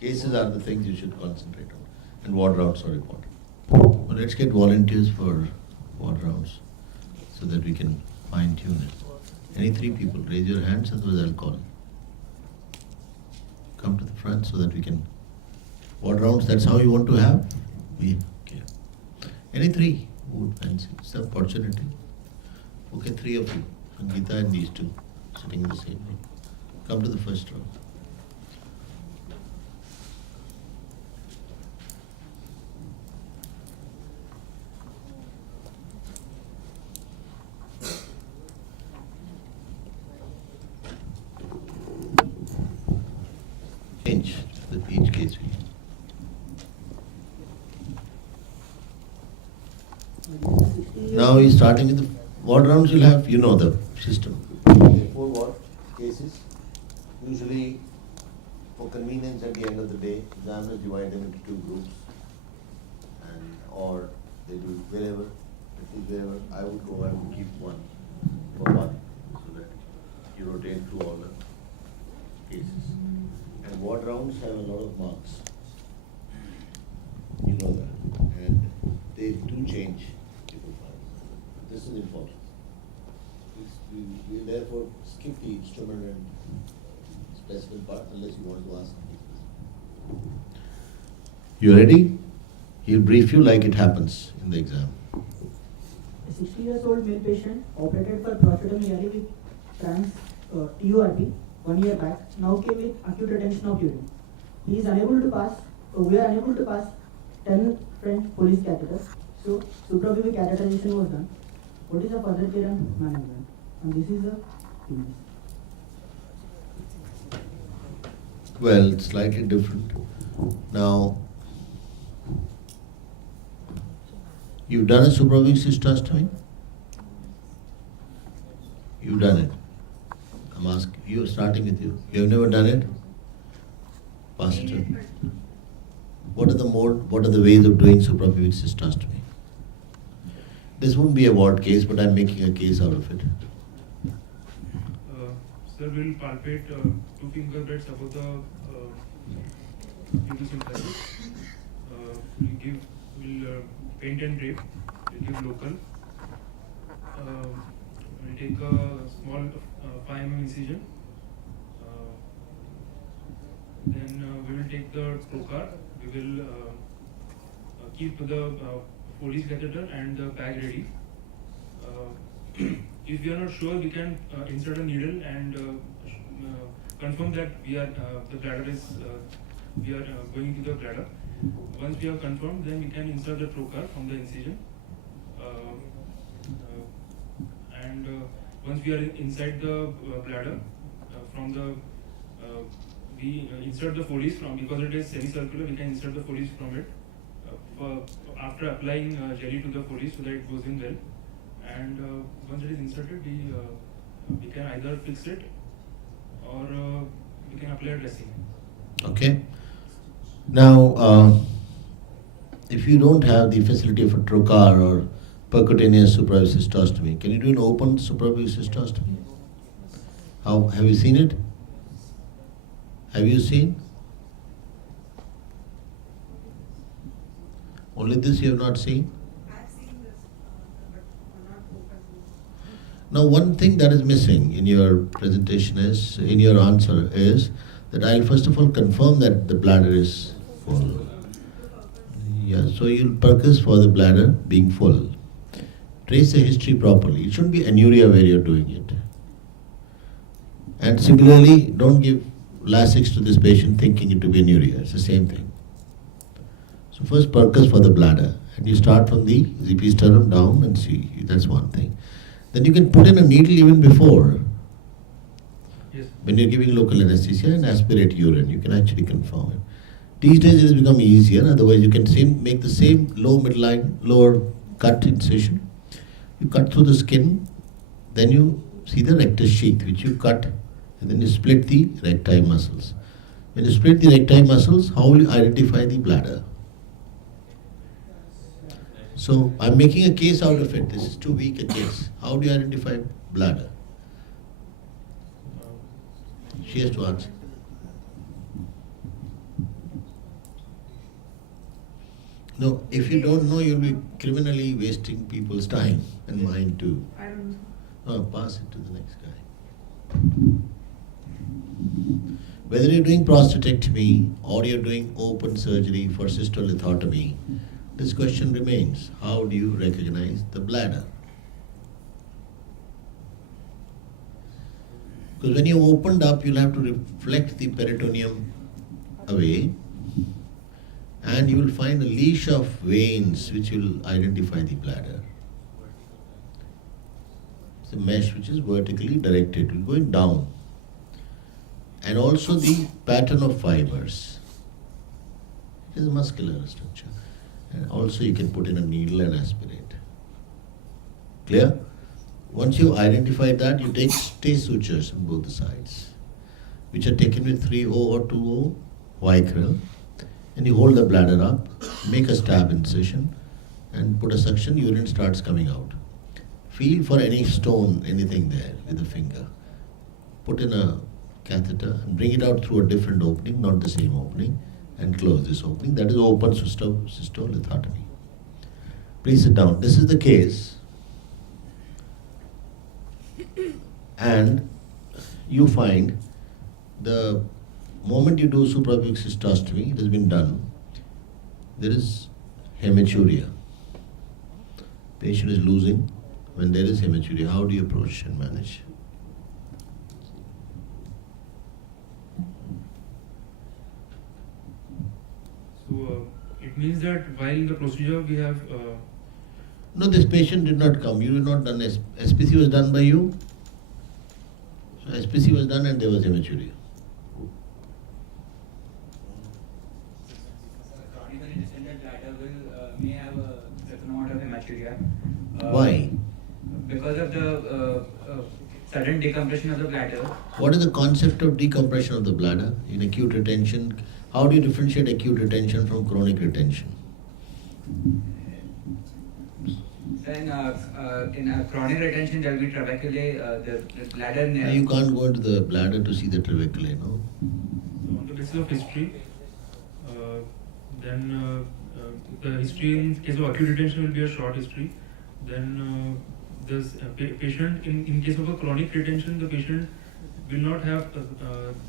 Cases are the things you should concentrate on, and ward rounds are important. Well, let's get volunteers for ward rounds so that we can fine tune it. Any 3 people, raise your hands, otherwise I'll call. Come to the front so that we can. Ward rounds, that's how you want to have? Okay. Any 3 would fancy. It's the opportunity. Okay, 3 of you. Sangeeta and these 2 sitting in the same room. Come to the first row. Change each case. Now he's starting with the ward rounds. You'll have, you know the system. 4 ward cases. Usually, for convenience at the end of the day, examiners divide them into 2 groups, and or they do wherever. At least wherever I would go, I would keep 1 for 1, so that you rotate through all the cases. And ward rounds have a lot of marks. You know that. And they do change people find. This is important. We therefore skip the instrument and specific part unless you want to ask. You ready? He'll brief you like it happens in the exam. A 60-year-old male patient operated for prostatectomy with trans TURP 1 year back, now came with acute retention of urine. He is unable to pass, we are unable to pass 10 French police catheters. So suprapubic catheterization was done. What is the further care and management? And this is a penis. Well, it's slightly different. Now, you've done a suprapubic cystostomy? You've done it. I'm asking you, starting with you. You have never done it? Pass it on. What are the ways of doing suprapubic cystostomy? This won't be a ward case, but I'm making a case out of it. Sir, we'll palpate 2 finger breadths above the pubis incisors. We'll paint and drape. We'll give local. We'll take a small 5 mm incision. Then we will take the trocar. We will keep the Foley's catheter and the bag ready. If we are not sure, we can insert a needle and confirm that we are the bladder is we are going to the bladder. Once we are confirmed, then we can insert the trocar from the incision. And once we are inside the bladder, from the we insert the Foley's from, because it is semicircular, we can insert the Foley's from it. After applying jelly to the Foley's so that it goes in well. And once it is inserted, we can either fix it or we can apply a dressing. Okay. Now, if you don't have the facility of a trocar or percutaneous suprapubic cystostomy, can you do an open suprapubic cystostomy? How have you seen it? Have you seen? Only this you have not seen? I've seen this, but not open. Now, one thing that is missing in your presentation is, in your answer is, that I'll first of all confirm that the bladder is full. Yeah, so you'll percuss for the bladder being full. Trace the history properly. It shouldn't be anuria where you're doing it. And similarly, don't give Lasix to this patient thinking it to be anuria. It's the same thing. So first percuss for the bladder, and you start from the episterum down and see. That's one thing. Then you can put in a needle even before. Yes. When you're giving local anesthesia and aspirate urine, you can actually confirm it. These days it has become easier. Otherwise, you can make the same low midline, lower cut incision. You cut through the skin, then you see the rectus sheath, which you cut, and then you split the recti muscles. When you split the recti muscles, how will you identify the bladder? So I'm making a case out of it. This is too weak a case. How do you identify bladder? She has to answer. No, if you don't know, you'll be criminally wasting people's time and mine too. I don't know. Pass it to the next guy. Whether you're doing prostatectomy or you're doing open surgery for cystolithotomy, this question remains: how do you recognize the bladder? Because when you opened up, you'll have to reflect the peritoneum away, and you will find a leash of veins which will identify the bladder. It's a mesh which is vertically directed, it will going down. And also the pattern of fibers. It is a muscular structure. And also you can put in a needle and aspirate. Clear? Once you identify that, you take stay sutures on both the sides, which are taken with 3O or 2O Vicryl, and you hold the bladder up, make a stab incision, and put a suction, urine starts coming out. Feel for any stone, anything there with a finger. Put in a catheter and bring it out through a different opening, not the same opening, and close this opening. That is open cystolithotomy. Please sit down. This is the case. And you find the moment you do suprapubic cystostomy, it has been done, there is hematuria. Patient is losing. When there is hematuria, how do you approach and manage? So it means that while the procedure we have. No, this patient did not come. You did not done SPC was done by you. So SPC was done and there was hematuria. Chronically distended bladder may have a certain amount of hematuria. Why? Because of the sudden decompression of the bladder. What is the concept of decompression of the bladder in acute retention? How do you differentiate acute retention from chronic retention? Then in a chronic retention there will be trabeculae, the bladder. Now you can't go into the bladder to see the trabeculae, no? So on the basis of history, then the history in case of acute retention will be a short history. Then this patient, in case of a chronic retention, the patient will not have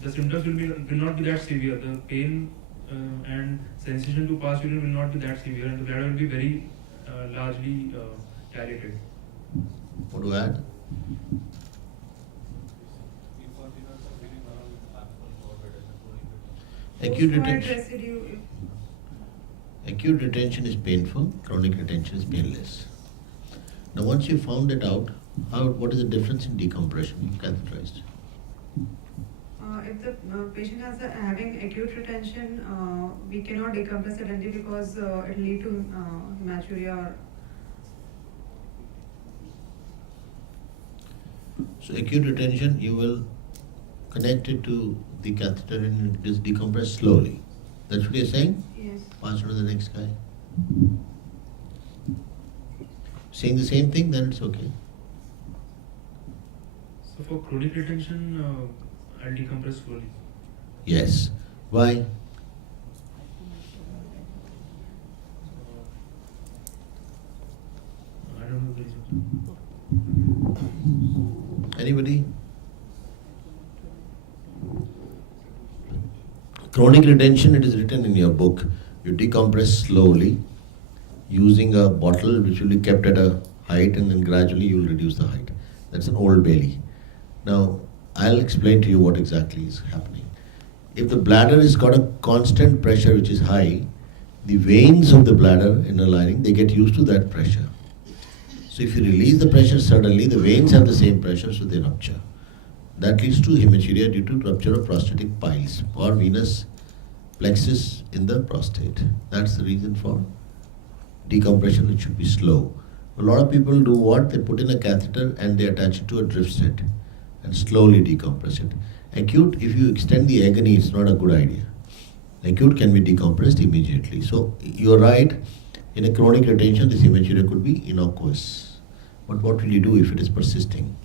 the symptoms will not be that severe. The pain and sensation to pass urine will not be that severe, and the bladder will be very largely dilated. What to add? Acute Post-void retention. residue. Acute retention is painful, chronic retention is painless. Now once you found it out, what is the difference in decompression? You catheterized. If the patient has having acute retention, we cannot decompress it until because it will lead to hematuria. Or So acute retention, you will connect it to the catheter and it is decompressed slowly. That's what you're saying? yes. Pass on to the next guy. Saying the same thing, then it's okay. So for chronic retention, I'll decompress slowly. Yes. Why? I don't know the reason. Anybody? Chronic retention, it is written in your book. You decompress slowly using a bottle which will be kept at a height and then gradually you will reduce the height. That's an Old Bailey. Now, I'll explain to you what exactly is happening. If the bladder has got a constant pressure which is high, the veins of the bladder inner lining, they get used to that pressure. So if you release the pressure suddenly, the veins have the same pressure, so they rupture. That leads to hematuria due to rupture of prostatic piles or venous plexus in the prostate. That's the reason for decompression. It should be slow. A lot of people do what? They put in a catheter and they attach it to a drip set and slowly decompress it. Acute, if you extend the agony, it's not a good idea. Acute can be decompressed immediately. So you're right, in a chronic retention, this hematuria could be innocuous. But what will you do if it is persisting?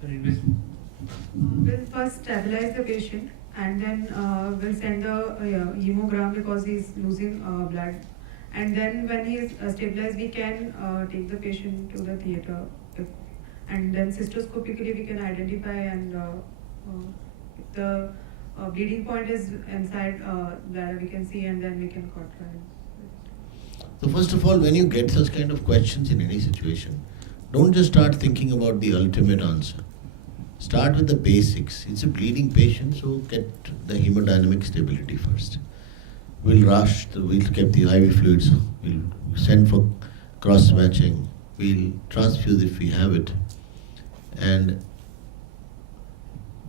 So We'll first stabilize the patient and then we'll send a hemogram because he's losing blood. And then when he is stabilized, we can take the patient to the theater. And then cystoscopically we can identify and if the bleeding point is inside bladder, we can see and then we can cauterize. So first of all, when you get such kind of questions in any situation, don't just start thinking about the ultimate answer. Start with the basics. It's a bleeding patient, so get the hemodynamic stability first. We'll keep the IV fluids, we'll send for cross-matching, we'll transfuse if we have it. And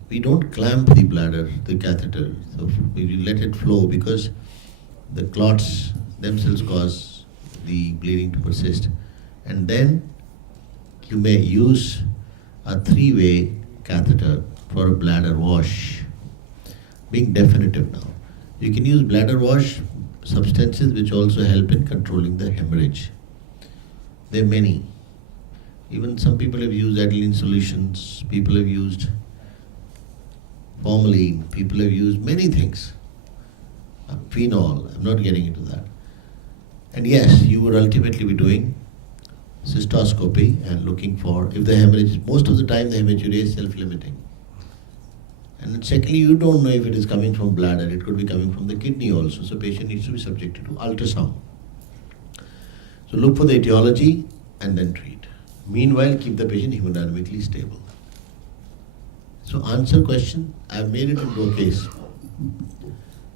we don't clamp the bladder, the catheter, so we let it flow because the clots themselves cause the bleeding to persist. And then you may use a 3-way catheter for a bladder wash. Being definitive now. You can use bladder wash substances which also help in controlling the hemorrhage. There are many. Even some people have used aniline solutions, people have used formalin, people have used many things. Phenol, I'm not getting into that. And yes, you would ultimately be doing cystoscopy and looking for, if the hemorrhage, most of the time the hematuria is self-limiting. And secondly, you don't know if it is coming from bladder, it could be coming from the kidney also, so patient needs to be subjected to ultrasound. So look for the etiology and then treat. Meanwhile, keep the patient hemodynamically stable. So answer question, I've made it into a case.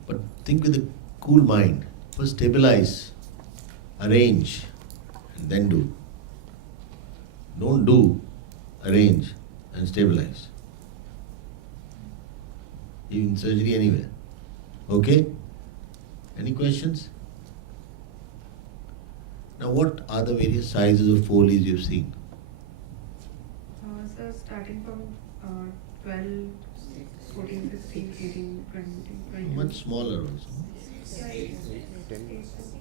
But think with a cool mind. First stabilize, arrange, and then do. Don't do, arrange, and stabilize. In surgery anywhere. Okay? Any questions? Now what are the various sizes of Foleys you've seen? So starting from 12, 14, 15, 18, 20, 20. Much smaller also. Yeah, 8.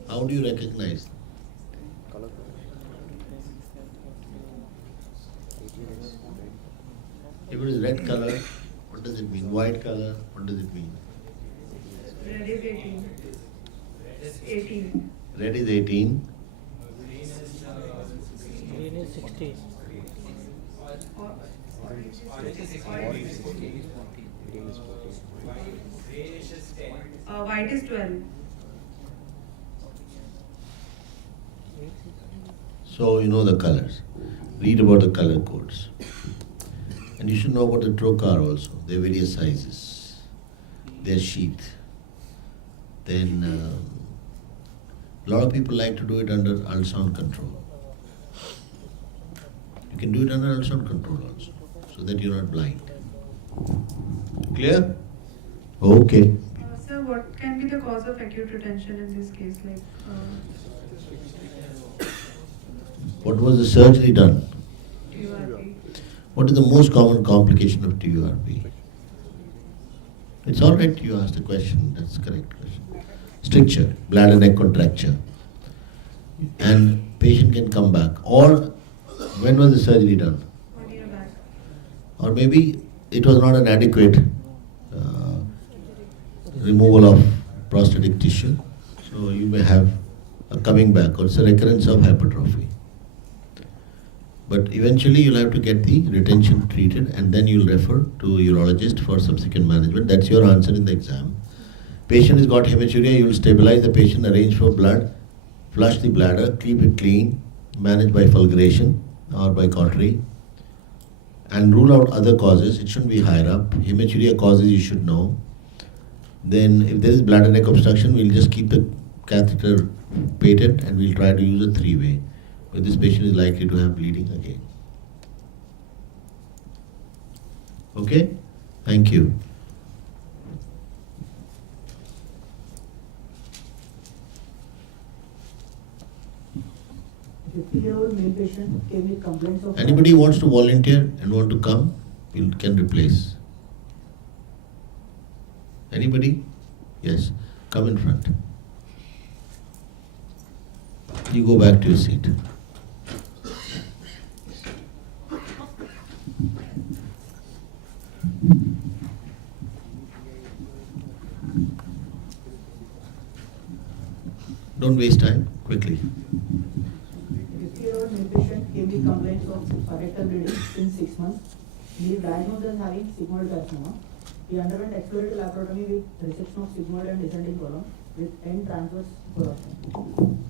How do you recognize? If it is red color, what does it mean? White color, what does it mean? Red is 18. 18. Red is 18. Green is 16. White is 12. So you know the colors. Read about the color codes. And you should know about the trocar also. There are various sizes. Their sheath. Then a lot of people like to do it under ultrasound control. You can do it under ultrasound control also, so that you're not blind. Clear? Okay. Sir, what can be the cause of acute retention in this case? What was the surgery done? TURP. What is the most common complication of TURP? It's all right, you asked the question, that's the correct question. Stricture, bladder neck contracture. And patient can come back. Or, when was the surgery done? 1 year back. Or maybe it was not an adequate removal of prostatic tissue. So you may have a coming back or it's a recurrence of hypertrophy. But eventually you'll have to get the retention treated and then you'll refer to a urologist for subsequent management. That's your answer in the exam. Patient has got hematuria, you'll stabilize the patient, arrange for blood, flush the bladder, keep it clean, manage by fulguration or by cautery, and rule out other causes. It shouldn't be higher up. Hematuria causes you should know. Then if there is bladder neck obstruction, we'll just keep the catheter patent and we'll try to use a 3-way. But this patient is likely to have bleeding again. Okay? Thank you. A 50-year-old male patient came with complaints of... Anybody wants to volunteer and want to come, we can replace. Anybody? Yes. Come in front. You go back to your seat. Don't waste time, quickly. 50-year-old male patient came with complaints of rectal bleeding in 6 months. He is diagnosed as having sigmoid carcinoma. He underwent exploratory laparotomy with resection of sigmoid and descending colon with end transverse corrosion.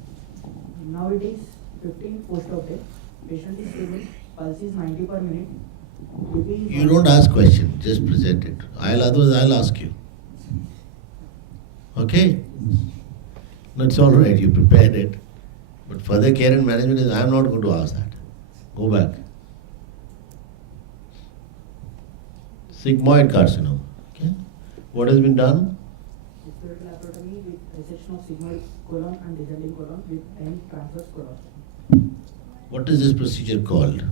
Now it is 15 post-op day. Patient is stable. Pulse is 90 per minute. BP is You don't ask question, just present it. Otherwise I'll ask you. Okay? That's all right, you prepared it. But further care and management is, I'm not going to ask that. Go back. Sigmoid carcinoma. Okay? What has been done? exploratory laparotomy with resection of sigmoid colon and descending colon with end transverse corrosion. What is this procedure called?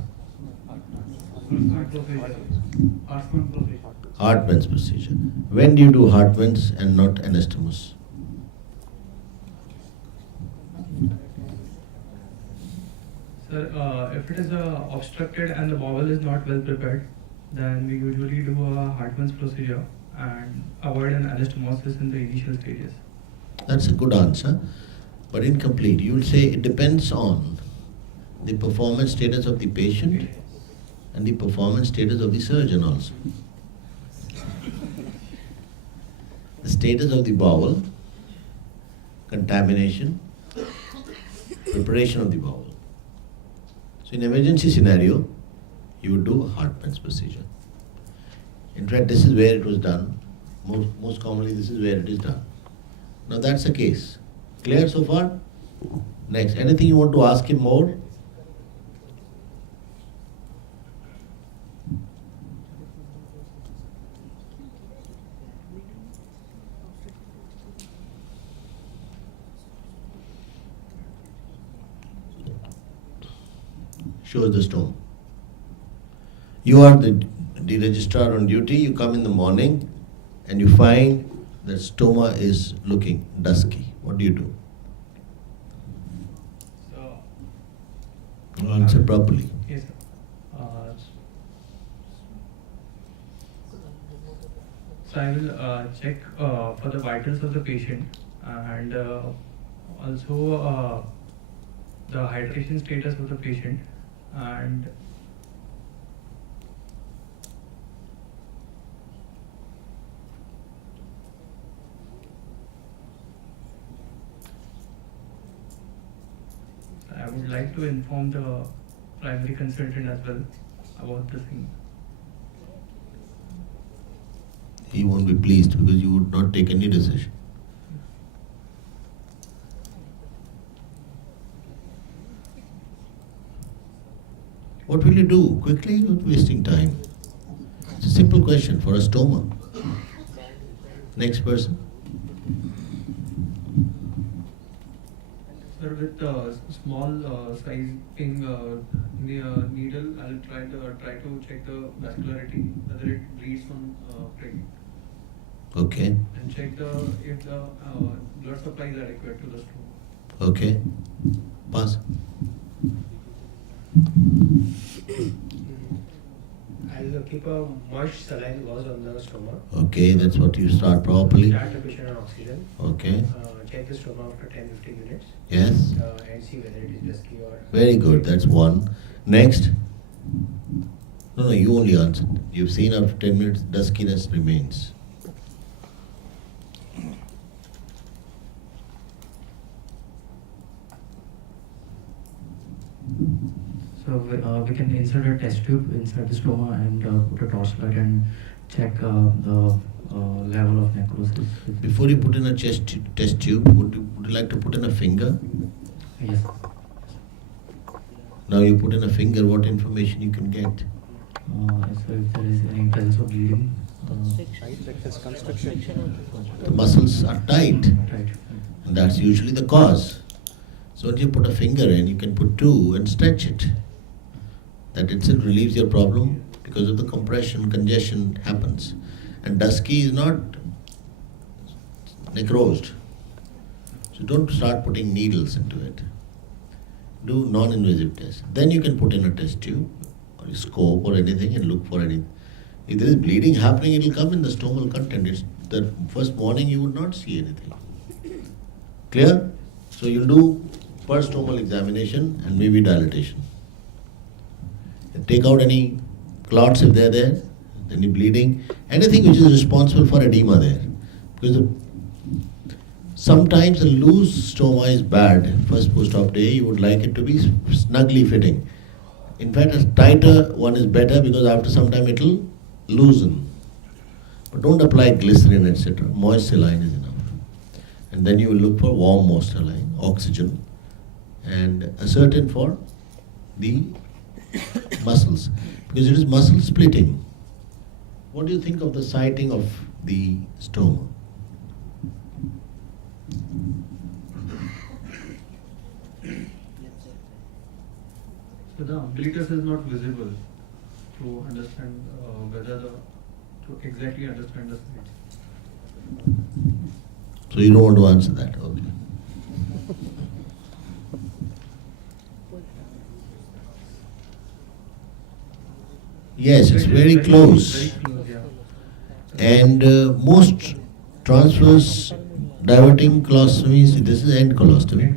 Hartmann's procedure. When do you do Hartmann's and not anastomus? Sir, if it is obstructed and the bowel is not well prepared, then we usually do a Hartmann's procedure and avoid an anastomosis in the initial stages. That's a good answer, but incomplete. You will say it depends on the performance status of the patient and the performance status of the surgeon also. The status of the bowel, contamination, preparation of the bowel. So in emergency scenario, you would do a Hartmann's procedure. In fact, this is where it was done. Most commonly, this is where it is done. Now that's the case. Clear so far? Next, anything you want to ask him more? Shows the stone. You are the registrar on duty, you come in the morning and you find that stoma is looking dusky. What do you do? So, Answer properly. yes, sir. So I will check for the vitals of the patient and also the hydration status of the patient and I would like to inform the primary consultant as well about the thing. He won't be pleased because you would not take any decision. What will you do? Quickly, you're wasting time. It's a simple question for a stoma. Next person. Sir, with small sizing needle, I'll try to check the vascularity, whether it bleeds from prick, Okay, and check if the blood supply is adequate to the stoma. okay. Pass. I'll keep a moist saline gauze on the stoma. Okay, that's what you start properly. Start the patient on oxygen. Okay, Check the stoma after 10-15 minutes. yes. And see whether it is dusky or. Very good, that's one. Next. No, you only answered. You've seen after 10 minutes, duskiness remains. So we can insert a test tube inside the stoma and put a torchlight and check the level of necrosis. Before you put in a test tube, would you like to put in a finger? Yes. Now you put in a finger, what information you can get? So if there is any presence of bleeding. The muscles are tight, Right. and that's usually the cause. So when you put a finger in, you can put two and stretch it. That itself relieves your problem because of the compression, congestion happens. And dusky is not necrosed. So don't start putting needles into it. Do non-invasive tests. Then you can put in a test tube or a scope or anything and look for anything. If there is bleeding happening, it will come in the stomal content. The first morning you would not see anything. Clear? So you'll do first stomal examination and maybe dilatation. And take out any clots if they're there, any bleeding, anything which is responsible for edema there. Because sometimes a loose stoma is bad. First post-op day, you would like it to be snugly fitting. In fact, a tighter one is better because after some time it will loosen. But don't apply glycerin, etc. Moist saline is enough. And then you will look for warm moist saline, oxygen, and ascertain for the muscles. Because it is muscle splitting. What do you think of the sighting of the stoma? So the umbilicus is not visible to understand to exactly understand the size. So you don't want to answer that, okay. Yes, it's very close. Very close, yeah. And most transverse diverting colostomies, this is end colostomy,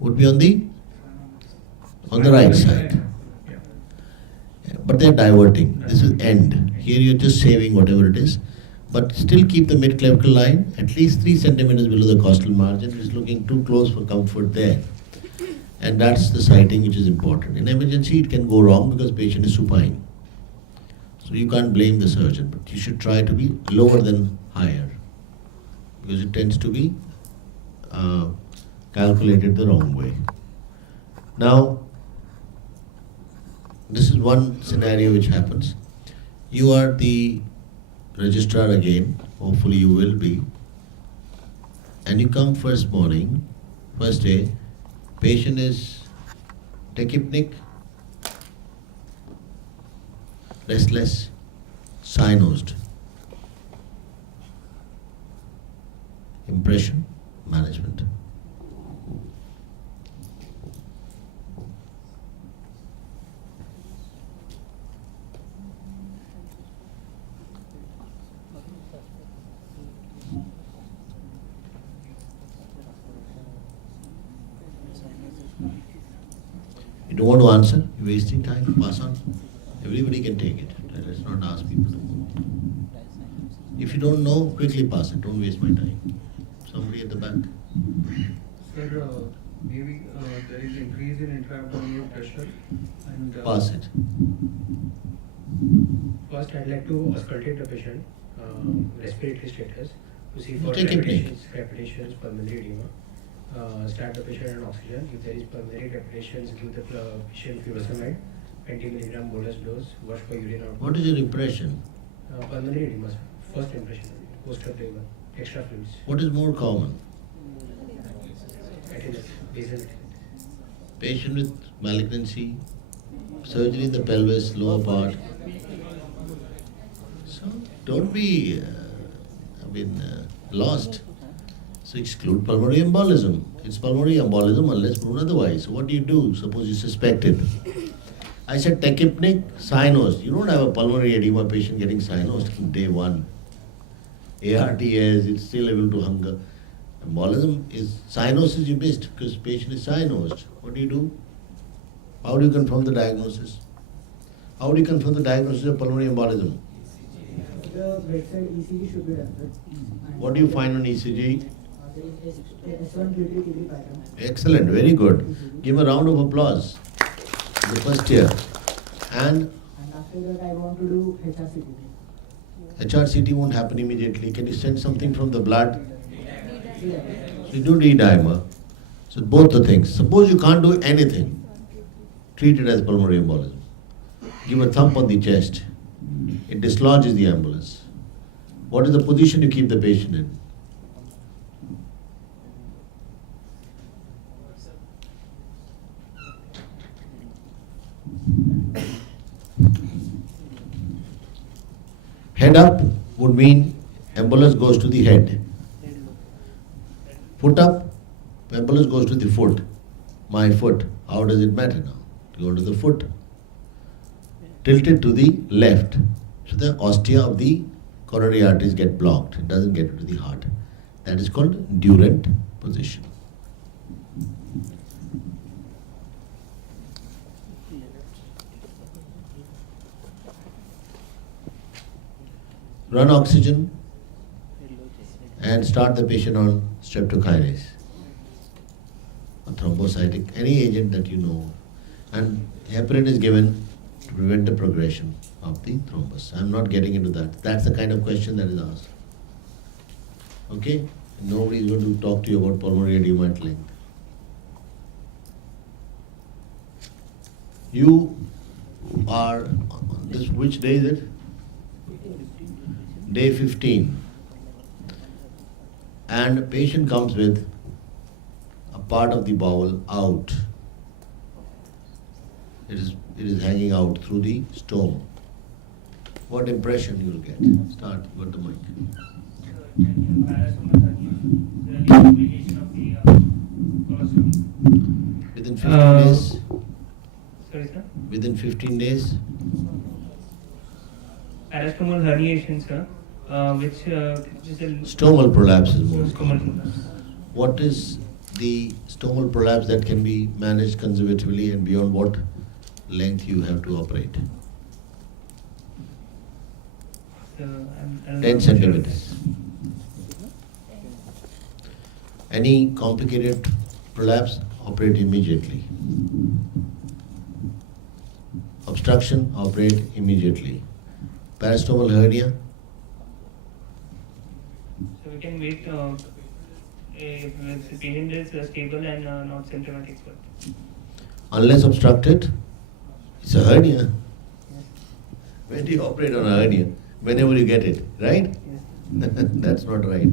would be on the right side. But they're diverting. This is end. Here you're just saving whatever it is. But still keep the midclavicle line at least 3 centimeters below the costal margin. It's looking too close for comfort there. And that's the sighting which is important. In emergency, it can go wrong because patient is supine. So you can't blame the surgeon, but you should try to be lower than higher. Because it tends to be calculated the wrong way. Now, this is one scenario which happens. You are the registrar again, hopefully you will be, and you come first morning, first day, patient is tachypnic, restless, cyanosed. Impression, management. You don't want to answer? You're wasting time. Pass on. Everybody can take it. Let's not ask people to go. If you don't know, quickly pass it. Don't waste my time. Somebody at the back. Sir, maybe there is increase in intra-abdominal pressure and Pass it. First, I'd like to auscultate the patient, respiratory status, to see for Take a break. crepitations, pulmonary edema. Start the patient on oxygen. If there is pulmonary crepitations, give the patient furosemide, 20 milligram bolus dose, wash for urine output. What is your impression? Pulmonary edema, sir. First impression, post-operative, extra fluids. What is more common? Attendance, basal attendance. Patient with malignancy, surgery in the pelvis, lower part. So don't be, lost. So exclude pulmonary embolism. It's pulmonary embolism unless proven otherwise. So what do you do? Suppose you suspect it. I said tachypnic, cyanosed. You don't have a pulmonary edema patient getting cyanosed on day one. ARTS, it's still able to hunger. Embolism is, cyanosis you missed because patient is cyanosed. What do you do? How do you confirm the diagnosis? How do you confirm the diagnosis of pulmonary embolism? The bedside ECG should be done, right? What do you find on ECG? There is S1 Q3 kidney pattern. Excellent, very good. Give a round of applause. The first year. And And after that, I want to do HRCT. HRCT won't happen immediately. Can you send something from the blood? Yeah. So you do D-dimer. So both the things. Suppose you can't do anything. Treat it as pulmonary embolism. Give a thump on the chest. It dislodges the embolus. What is the position you keep the patient in? Head up would mean embolus goes to the head. Foot up, embolus goes to the foot. My foot. How does it matter now? To go to the foot. Tilted to the left. So the ostia of the coronary arteries get blocked. It doesn't get into the heart. That is called durant position. run oxygen and start the patient on streptokinase or thrombocytic, any agent that you know. And heparin is given to prevent the progression of the thrombus. I'm not getting into that. That's the kind of question that is asked. Okay? Nobody is going to talk to you about pulmonary edema at length. You are on this, which day is it? Day 15. And a patient comes with a part of the bowel out. It is hanging out through the stoma. What impression you will get? Start, you got the mic. Within 15 days? Sorry, sir. Within 15 days? Parastomal herniation, sir, which is a Stomal prolapse is more stomal common. prolapse. What is the stomal prolapse that can be managed conservatively, and beyond what length you have to operate? I'm 10 not sure. centimeters. Any complicated prolapse, operate immediately. Obstruction, operate immediately. Parastomal hernia, So we can wait if the patient is stable and not symptomatic. Sir. unless obstructed, it's a hernia. When do you operate on a hernia? Whenever you get it, right? Yes. That's not right.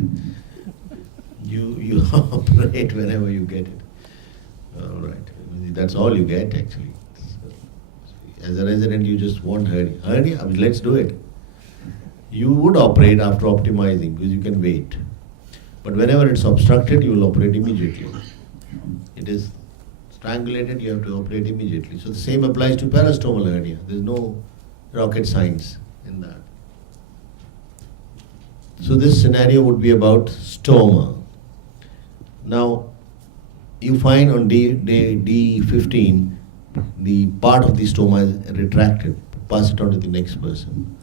You operate whenever you get it. All right. That's all you get actually. As a resident, you just want hernia. Hernia, I mean, let's do it. You would operate after optimizing because you can wait. But whenever it's obstructed, you will operate immediately. It is strangulated, you have to operate immediately. So the same applies to parastomal hernia. There is no rocket science in that. So this scenario would be about stoma. Now, you find on day D15, the part of the stoma is retracted. Pass it on to the next person.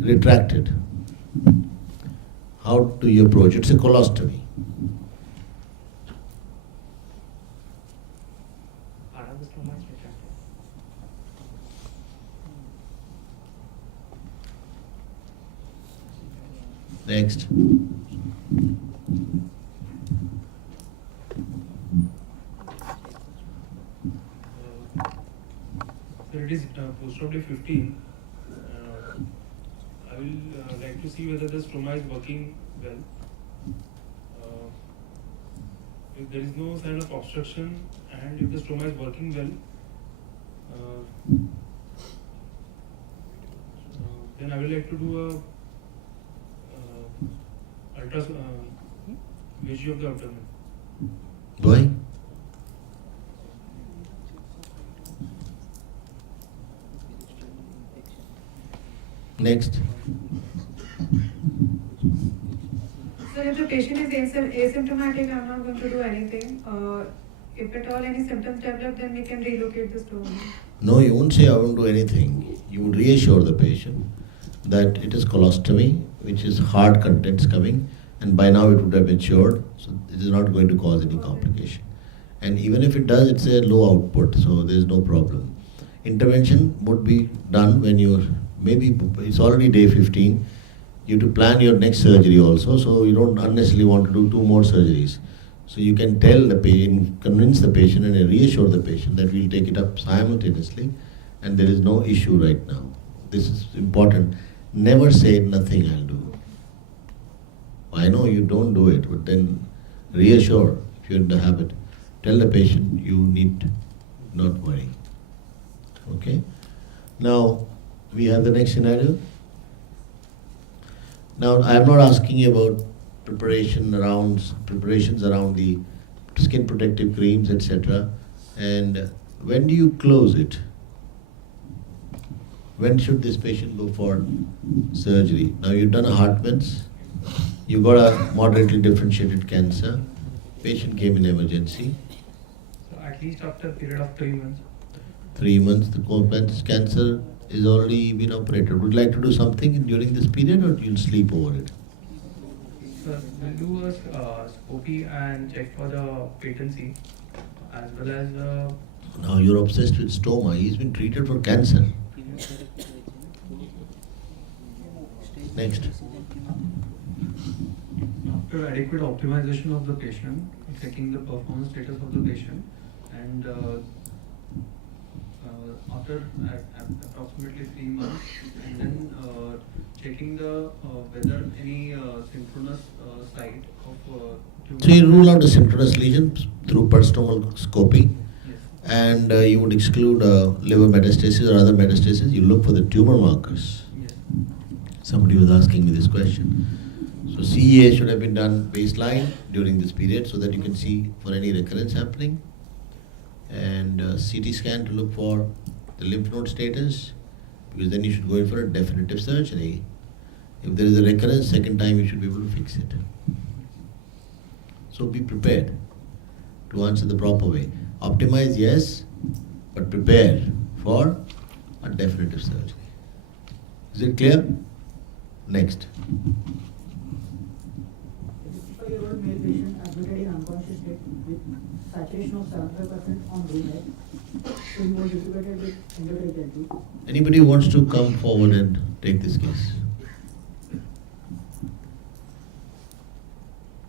Retracted. How do you approach? It's a colostomy. Part of the stoma is retracted. Next. So it is post-op day 15. I will like to see whether the stoma is working well. If there is no sign of obstruction and if the stoma is working well, then I will like to do a VG of the abdomen. Why? Next. So if the patient is asymptomatic, I'm not going to do anything. If at all any symptoms develop, then we can relocate the stoma. No, you won't say I won't do anything. You would reassure the patient that it is colostomy, which is hard contents coming, and by now it would have matured, so it is not going to cause any complication. And even if it does, it's a low output, so there is no problem. Intervention would be done when you're, maybe it's already day 15, you have to plan your next surgery also, so you don't unnecessarily want to do 2 more surgeries. So you can tell the patient, convince the patient and reassure the patient that we'll take it up simultaneously and there is no issue right now. This is important. Never say nothing I'll do. I know you don't do it, but then reassure if you're in the habit. Tell the patient you need not worry. Okay? Now, we have the next scenario. Now, I am not asking you about preparations around the skin protective creams, etc. And when do you close it? When should this patient go for surgery? Now, you've done a Hartmann's, you got a moderately differentiated cancer, patient came in emergency, So at least after a period of 3 months. 3 months, the cancer is already been operated. Would you like to do something during this period, or you'll sleep over it? Sir, we'll do a scopy and check for the patency as well as Now you're obsessed with stoma. He's been treated for cancer. Next. after adequate optimization of the patient, checking the performance status of the patient, and after approximately 3 months, and then checking the whether any synchronous site of So you rule out the synchronous lesions through peristomoscopy, yes. and you would exclude liver metastasis or other metastasis. You look for the tumor markers. Yes. Somebody was asking me this question. So CEA should have been done baseline during this period so that you can see for any recurrence happening, and CT scan to look for the lymph node status, because then you should go in for a definitive surgery. If there is a recurrence, second time you should be able to fix it. So be prepared to answer the proper way. Optimize, yes, but prepare for a definitive surgery. Is it clear? Next. A 55-year-old male patient admitted in unconscious state with saturation of 75% on room air. So he was intubated with endotracheal tube. Anybody who wants to come forward and take this case?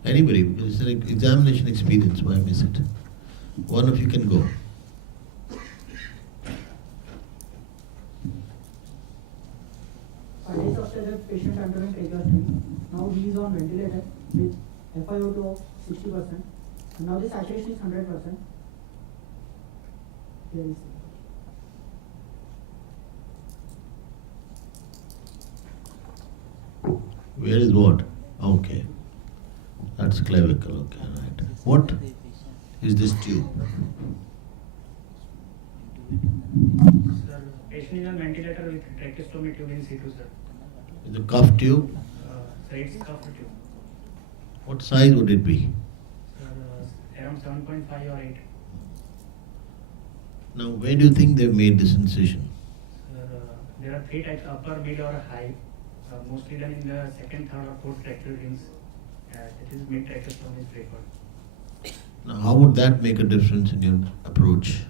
Anybody, because it's an examination experience, why miss it? One of you can go. Five days after the patient underwent tracheostomy, now he is on ventilator with FiO2 of 60%. And now the saturation is 100%. Here is Where is what? Okay. That's clavicle, okay, right. What is this tube? Sir, patient is on ventilator with tracheostomy tube in situ, sir. Is the cuff tube? Sir, it's cuff tube. What size would it be? Sir, around 7.5 or 8. Now, where do you think they've made this incision? Sir, there are 3 types: upper, mid, or high. Mostly done in the second, third, or fourth tracheal rings. That is mid tracheostomy is preferred. Now, how would that make a difference in your approach?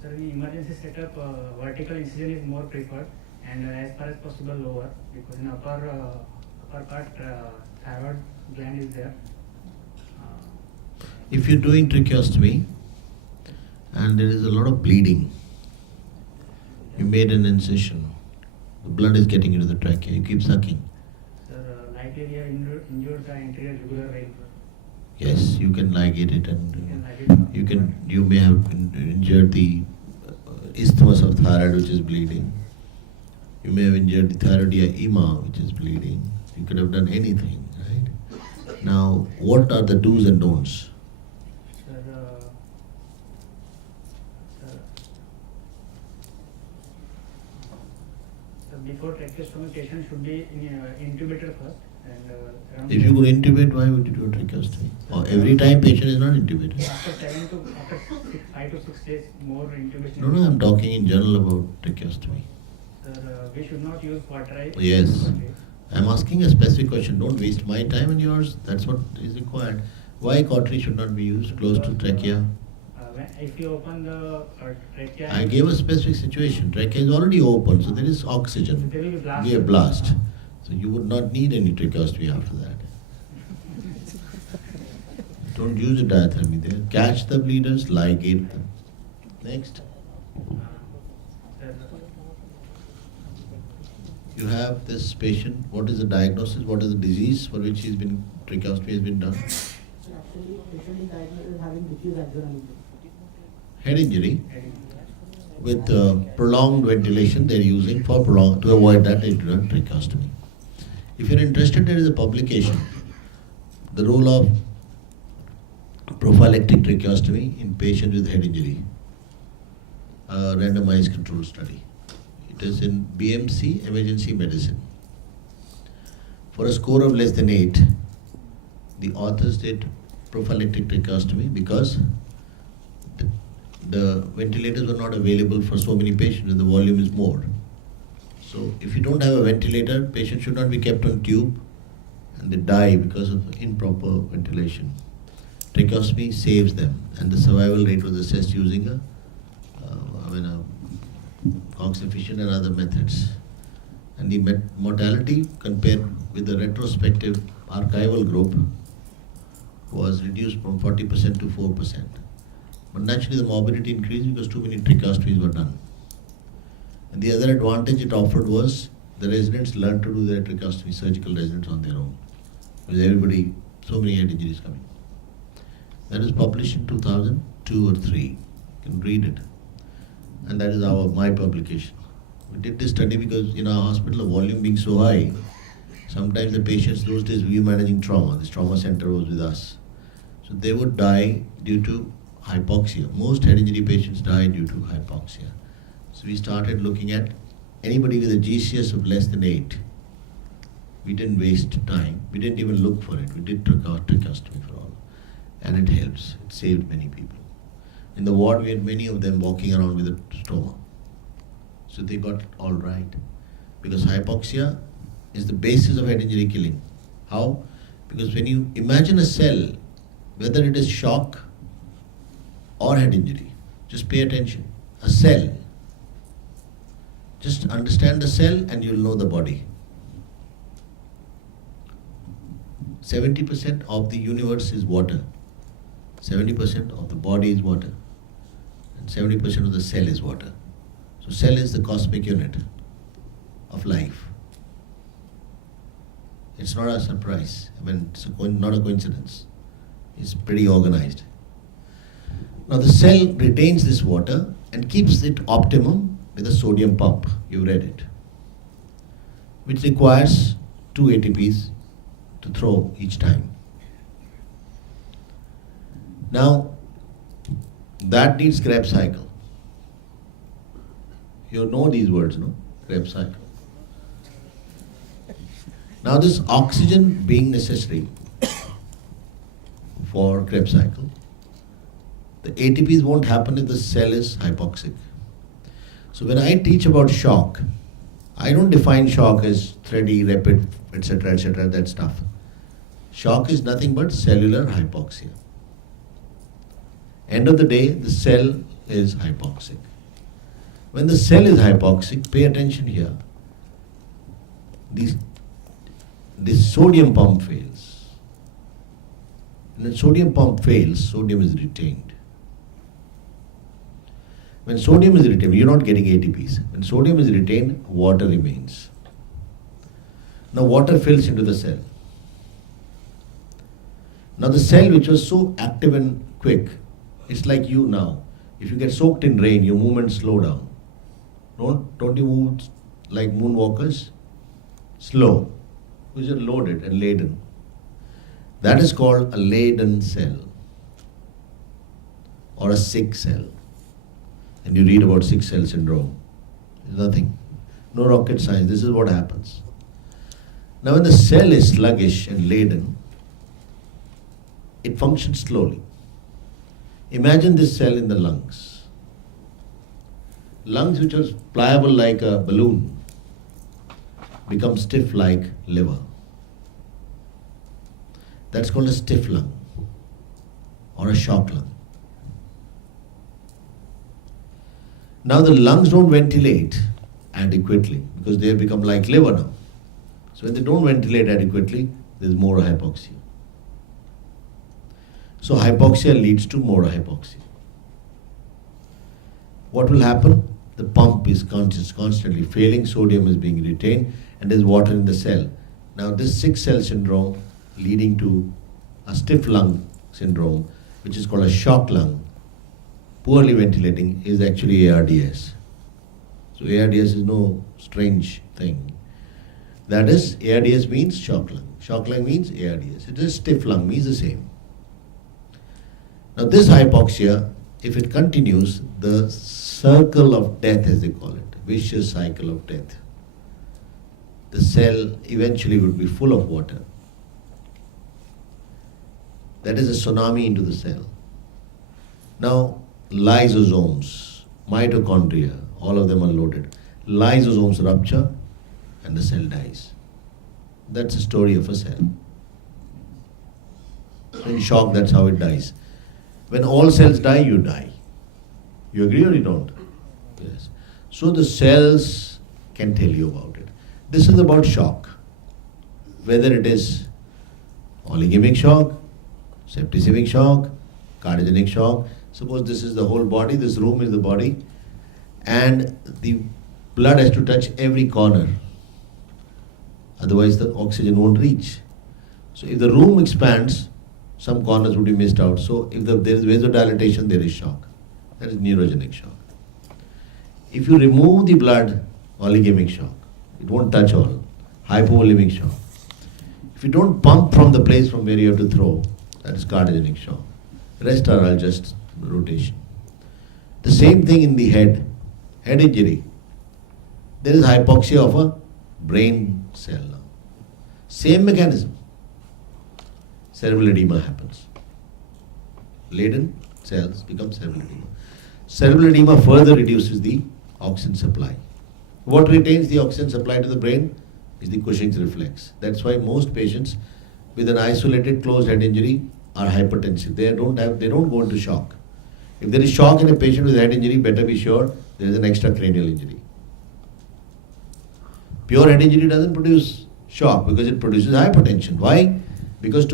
Sir, in emergency setup, vertical incision is more preferred, and as far as possible lower, because in upper part thyroid gland is there. If you're doing tracheostomy and there is a lot of bleeding, you made an incision, the blood is getting into the trachea, you keep sucking. Sir, likely we have injured the anterior jugular vein. Yes, you can ligate it, and You can ligate you may have injured the isthmus of thyroid, which is bleeding. You may have injured the thyroidema, which is bleeding. You could have done anything, right? Now, what are the do's and don'ts? Sir, before tracheostomy, patient should be intubated first. And around If you could intubate, why would you do a tracheostomy? Or every time patient is not intubated? after 5 to 6 days, more intubation. No, I'm talking in general about tracheostomy. Sir, we should not use cauterized. Yes. I'm asking a specific question. Don't waste my time and yours. That's what is required. Why cautery should not be used close to trachea? If you open the trachea, I gave a specific situation. Trachea is already open, so there is oxygen. there will be blast. Be a blast. So you would not need any tracheostomy after that. Don't use a diathermy there. Catch the bleeders, ligate them. Next. Sir, You have this patient. What is the diagnosis? What is the disease for which tracheostomy has been done? So actually, patient is diagnosed as having diffuse axonal injury. Head injury with prolonged ventilation they're using for to avoid that they do not tracheostomy. If you're interested, there is a publication, the role of prophylactic tracheostomy in patients with head injury, a randomized control study. It is in BMC Emergency Medicine. For a score of less than 8, the authors did prophylactic tracheostomy because the ventilators were not available for so many patients and the volume is more. So if you don't have a ventilator, patients should not be kept on tube and they die because of improper ventilation. Tracheostomy saves them, and the survival rate was assessed using a Cox efficient and other methods. And the mortality compared with the retrospective archival group was reduced from 40% to 4%. But naturally the morbidity increased because too many tracheostomies were done. And the other advantage it offered was the residents learned to do their tracheostomy, surgical residents, on their own. Because everybody, so many head injuries coming. That is published in 2002 or 3. You can read it. And that is my publication. We did this study because in our hospital, the volume being so high, sometimes the patients, those days we were managing trauma. This trauma center was with us. So they would die due to hypoxia. Most head injury patients die due to hypoxia. So we started looking at anybody with a GCS of less than 8. We didn't waste time. We didn't even look for it. We did tracheostomy for all. And it helps. It saved many people. In the ward, we had many of them walking around with a stoma. So they got all right. Because hypoxia is the basis of head injury killing. How? Because when you imagine a cell, whether it is shock or head injury, just pay attention. A cell. Just understand the cell and you'll know the body. 70% of the universe is water. 70% of the body is water. And 70% of the cell is water. So cell is the cosmic unit of life. It's not a surprise. It's not a coincidence. It's pretty organized. Now the cell retains this water and keeps it optimum with a sodium pump. You read it. Which requires 2 ATPs to throw each time. Now, that needs Krebs cycle. You know these words, no? Krebs cycle. Now, this oxygen being necessary for Krebs cycle, the ATPs won't happen if the cell is hypoxic. So when I teach about shock, I don't define shock as thready, rapid, etc., that stuff. Shock is nothing but cellular hypoxia. End of the day, the cell is hypoxic. When the cell is hypoxic, pay attention here. This sodium pump fails. When the sodium pump fails, sodium is retained. When sodium is retained, you're not getting ATPs. When sodium is retained, water remains. Now water fills into the cell. Now the cell which was so active and quick, it's like you now. If you get soaked in rain, your movements slow down. Don't you move like moonwalkers? Slow. Because you're loaded and laden. That is called a laden cell. Or a sick cell. And you read about sick cell syndrome. There's nothing. No rocket science. This is what happens. Now when the cell is sluggish and laden, it functions slowly. Imagine this cell in the lungs. Lungs which are pliable like a balloon become stiff like liver. That's called a stiff lung or a shock lung. Now the lungs don't ventilate adequately because they have become like liver now. So when they don't ventilate adequately, there's more hypoxia. So hypoxia leads to more hypoxia. What will happen? The pump is constantly failing, sodium is being retained, and there's water in the cell. Now this sick cell syndrome leading to a stiff lung syndrome, which is called a shock lung, poorly ventilating, is actually ARDS. So ARDS is no strange thing. That is, ARDS means shock lung. Shock lung means ARDS. It is stiff lung, means the same. Now this hypoxia, if it continues, the circle of death, as they call it, vicious cycle of death. The cell eventually would be full of water. That is a tsunami into the cell. Now, lysosomes, mitochondria, all of them are loaded. Lysosomes rupture and the cell dies. That's the story of a cell. In shock, that's how it dies. When all cells die, you die. You agree or you don't? Yes. So the cells can tell you about it. This is about shock. Whether it is oligemic shock, septicemic shock, cardiogenic shock. Suppose this is the whole body, this room is the body, and the blood has to touch every corner. Otherwise the oxygen won't reach. So if the room expands, some corners would be missed out. So if there is vasodilatation, there is shock. That is neurogenic shock. If you remove the blood, oligemic shock. It won't touch all. Hypovolemic shock. If you don't pump from the place from where you have to throw, that is cardiogenic shock. Rest are all just rotation. The same thing in the head injury. There is hypoxia of a brain cell now. Same mechanism. Cerebral edema happens. Laden cells become cerebral edema. Cerebral edema further reduces the oxygen supply. What retains the oxygen supply to the brain is the Cushing's reflex. That's why most patients with an isolated closed head injury are hypertensive. They don't go into shock. If there is shock in a patient with head injury, better be sure there is an extracranial injury. Pure head injury doesn't produce shock because it produces hypertension. Why? Because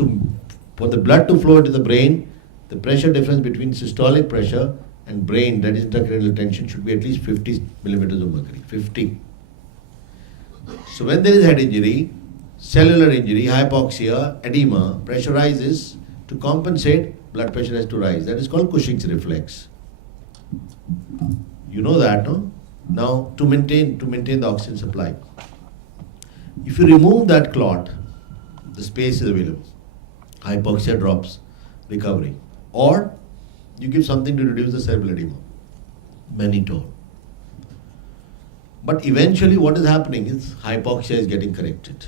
for the blood to flow into the brain, the pressure difference between systolic pressure and brain, that is intracranial tension, should be at least 50 millimeters of mercury. 50. So when there is head injury, cellular injury, hypoxia, edema, pressure rises. To compensate, blood pressure has to rise. That is called Cushing's reflex. You know that, no? Now, to maintain the oxygen supply. If you remove that clot, the space is available. Hypoxia drops, recovery. Or you give something to reduce the cerebral edema, mannitol. But eventually what is happening is hypoxia is getting corrected.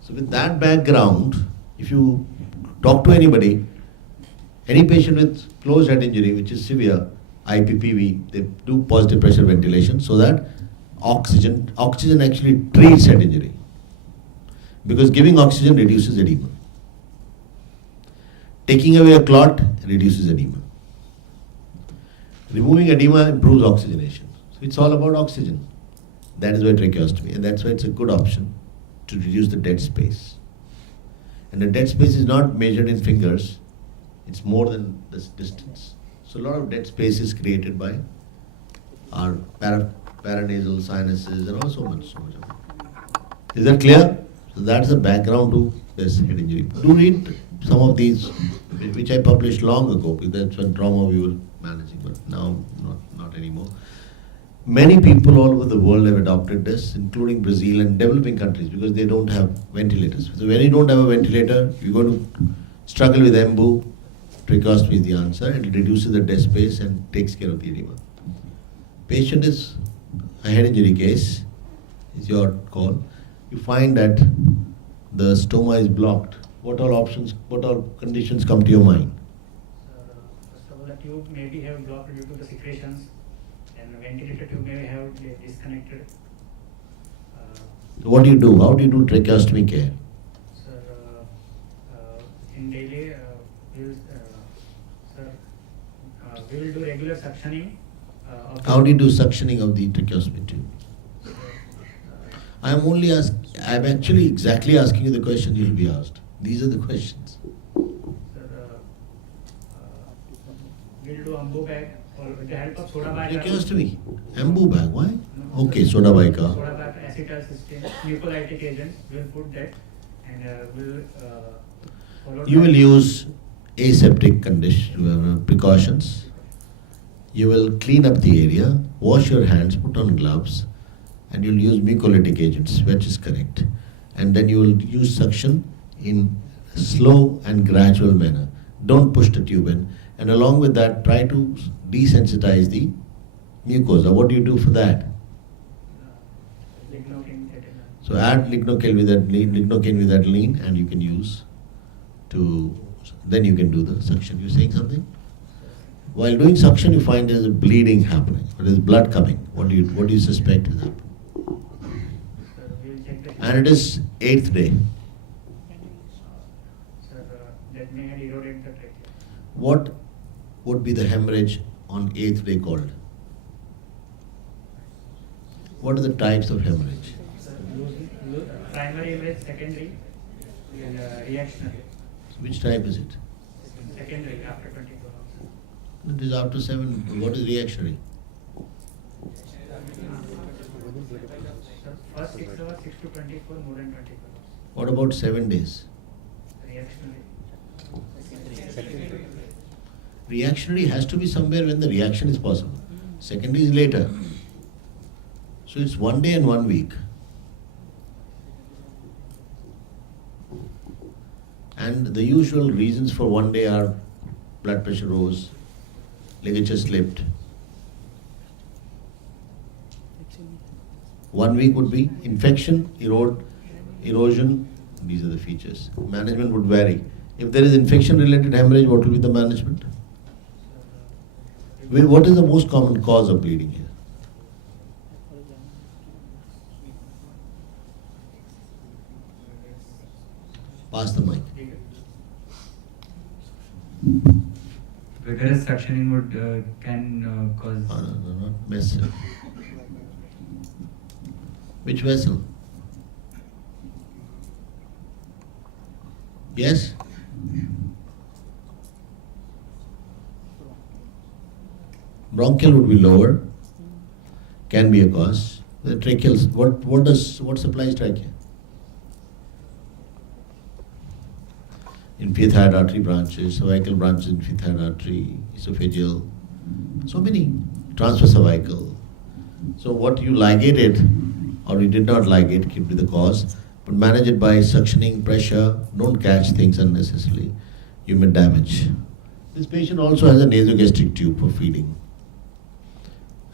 So with that background, if you talk to anybody, any patient with closed head injury, which is severe, IPPV, they do positive pressure ventilation so that oxygen actually treats head injury. Because giving oxygen reduces edema. Taking away a clot reduces edema. Removing edema improves oxygenation. So it's all about oxygen. That is why tracheostomy, and that's why it's a good option to reduce the dead space. And the dead space is not measured in fingers, it's more than this distance. So a lot of dead space is created by our paranasal sinuses and so much. Is that clear? So that's the background to this head injury. Do read some of these, which I published long ago, because that's when trauma we were managing, but now not anymore. Many people all over the world have adopted this, including Brazil and developing countries, because they don't have ventilators. So when you don't have a ventilator, you're going to struggle with embo. Tracheostomy is the answer. It reduces the dead space and takes care of the edema. Patient is a head injury case, is your call. You find that the stoma is blocked. What all conditions come to your mind? First of all, the tube maybe have blocked due to the secretions, and the ventilator tube may have disconnected. What do you do? How do you do tracheostomy care? Sir, in daily, we will do regular suctioning. How do you do suctioning of the tracheostomy tube? I'm actually exactly asking you the question you'll be asked. These are the questions. Sir, we'll do ambu bag or with the help of soda bag. Tracheostomy? Ambu bag, why? Okay, soda bag. Soda bag, acetylcysteine, mucolytic agents, we'll put that and we'll follow. You will use aseptic precautions. You will clean up the area, wash your hands, put on gloves, and you'll use mucolytic agents, which is correct. And then you will use suction in a slow and gradual manner. Don't push the tube in. And along with that, try to desensitize the mucosa. What do you do for that? So add lignocaine with that lean, and you can use then you can do the suction. You're saying something? While doing suction, you find there is a bleeding happening, there is blood coming. What do you suspect is happening? Sir, we will check the. And it is 8th day. Sir, that may have eroded the trachea. What would be the hemorrhage on 8th day called? What are the types of hemorrhage? Sir, primary hemorrhage, secondary, and reactionary. Which type is it? Secondary after 24 hours. It is after 7. What is reactionary? Sir, first 6 hours, 6 to 24, more than 24 hours. What about 7 days? Reactionary. Reactionary has to be somewhere when the reaction is possible. Secondary is later. So it's 1 day and 1 week. And the usual reasons for 1 day are blood pressure rose, ligature slipped. 1 week would be infection, erosion. These are the features. Management would vary. If there is infection-related hemorrhage, what will be the management? What is the most common cause of bleeding here? Pass the mic. Vigorous suctioning would can cause. No, not vessel. Which vessel? Yes? Bronchial would be lower, can be a cause. The tracheal, what supplies trachea? Inferior thyroid artery branches, cervical branches, inferior thyroid artery, esophageal, so many, transverse cervical. So what you ligated or you did not ligate could be the cause, but manage it by suctioning, pressure, don't catch things unnecessarily, you may damage. This patient also has a nasogastric tube for feeding.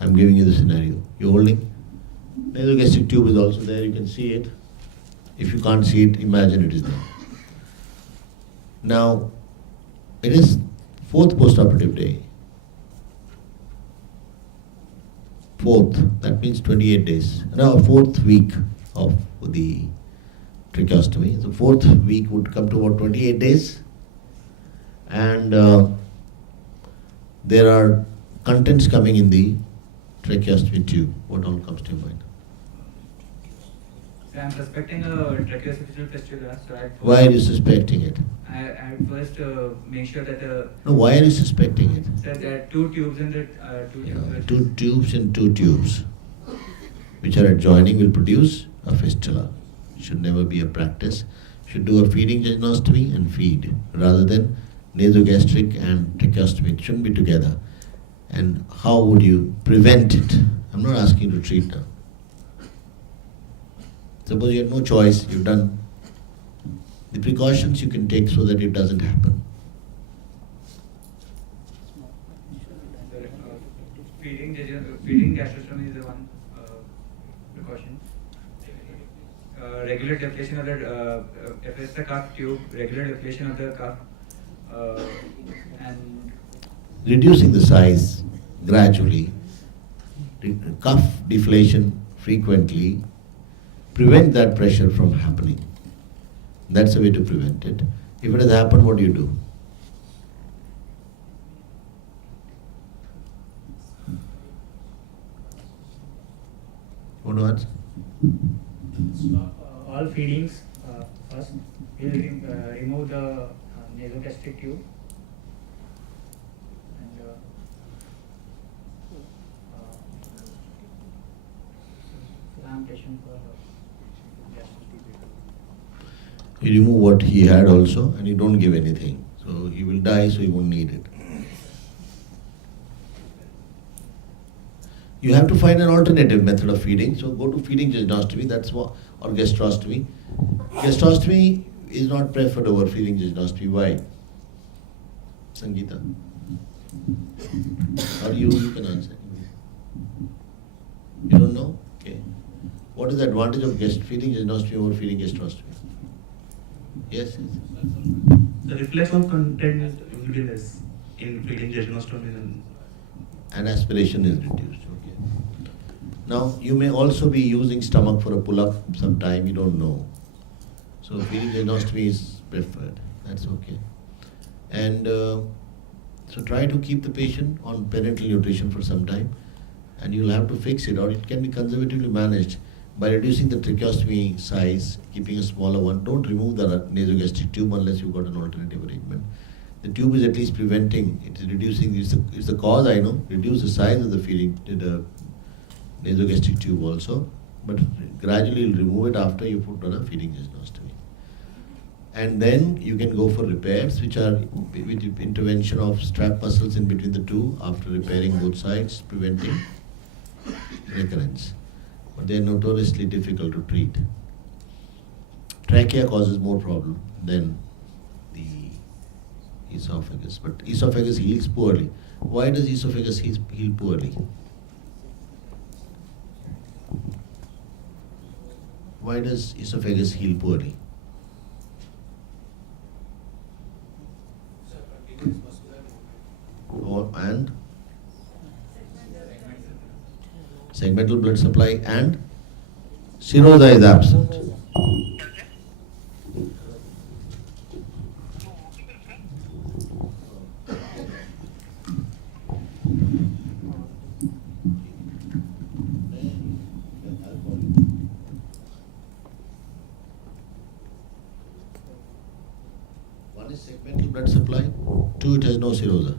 I'm giving you the scenario. You're holding? Nasogastric tube is also there, you can see it. If you can't see it, imagine it is there. Now, it is 4th postoperative day. 4th, that means 28 days. Now, 4th week of the tracheostomy. So 4th week would come to about 28 days. And there are contents coming in the tracheostomy tube. What all comes to your mind? So I'm suspecting a tracheoesophageal fistula. So Why are you suspecting it? I first make sure that the. No, why are you suspecting it? So there are 2 tubes in the Yeah, 2 tubes and 2 tubes, which are adjoining, will produce a fistula. Should never be a practice. Should do a feeding jejunostomy and feed, rather than nasogastric and tracheostomy. It shouldn't be together. And how would you prevent it? I'm not asking you to treat now. Suppose you have no choice, you've done the precautions you can take so that it doesn't happen. Feeding gastrostomy is the one precaution. Regular deflation of the if it's a cuff tube, regular deflation of the cuff, and Reducing the size gradually, cuff deflation frequently, prevent that pressure from happening. That's the way to prevent it. If it has happened, what do you do? Want to answer? All feedings first we'll remove the nasogastric tube and lamentation for You remove what he had also and you don't give anything. So he will die, so he won't need it. You have to find an alternative method of feeding. So go to feeding jejunostomy, that's what, or gastrostomy. Gastrostomy is not preferred over feeding jejunostomy. Why? Sangeeta? Or you can answer. You don't know? Okay. What is the advantage of feeding jejunostomy over feeding gastrostomy? Yes? The reflex of content will be less. in feeding jejunostomy. And aspiration is reduced. Okay. Now you may also be using stomach for a pull-up sometime, you don't know. So feeding jejunostomy is preferred. That's okay. And so try to keep the patient on parenteral nutrition for some time, and you'll have to fix it, or it can be conservatively managed by reducing the tracheostomy size, keeping a smaller one. Don't remove the nasogastric tube unless you've got an alternative arrangement. The tube is at least preventing, it is reducing, it's the cause, I know, reduce the size of the feeding, the nasogastric tube also, but gradually you'll remove it after you put on a feeding jejunostomy. And then you can go for repairs, which are with intervention of strap muscles in between the two after repairing both sides, preventing recurrence. But they are notoriously difficult to treat. Trachea causes more problem than the esophagus, but esophagus heals poorly. Why does esophagus heal poorly? Why does esophagus heal poorly? And segmental blood supply and serosa is absent. One is segmental blood supply, two, it has no serosa.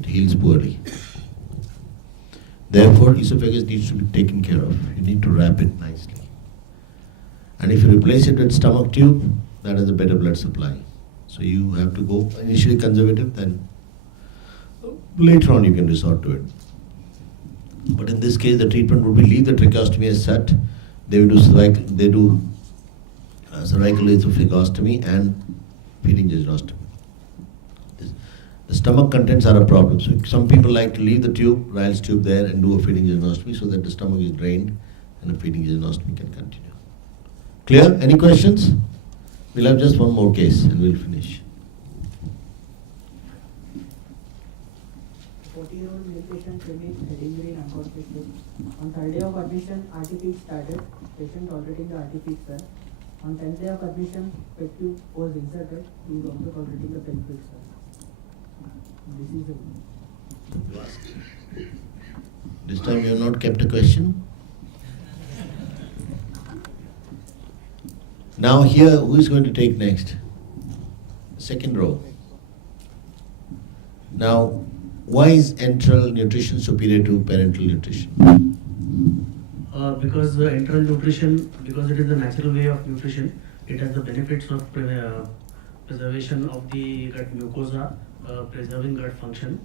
It heals poorly. Therefore, esophagus needs to be taken care of. You need to wrap it nicely. And if you replace it with stomach tube, that has a better blood supply. So you have to go initially conservative, then later on you can resort to it. But in this case, the treatment would be leave the tracheostomy as set. They do cervical esophagostomy and feeding jejunostomy. The stomach contents are a problem. So some people like to leave the tube, Ryle's tube there, and do a feeding jejunostomy so that the stomach is drained and a feeding jejunostomy can continue. Clear? Any questions? We'll have just one more case and we'll finish. 40-year-old male patient remains head injury and unconscious. On third day of admission, RT peak started. Patient tolerating the RT peak, sir. On 10th day of admission, PET tube was inserted. He is also tolerating the PET peak, sir. This is the This time you have not kept a question. Now here, who is going to take next? Second row. Now, why is enteral nutrition superior to parenteral nutrition? Because the enteral nutrition, because it is the natural way of nutrition, it has the benefits of preservation of the gut mucosa, preserving gut function,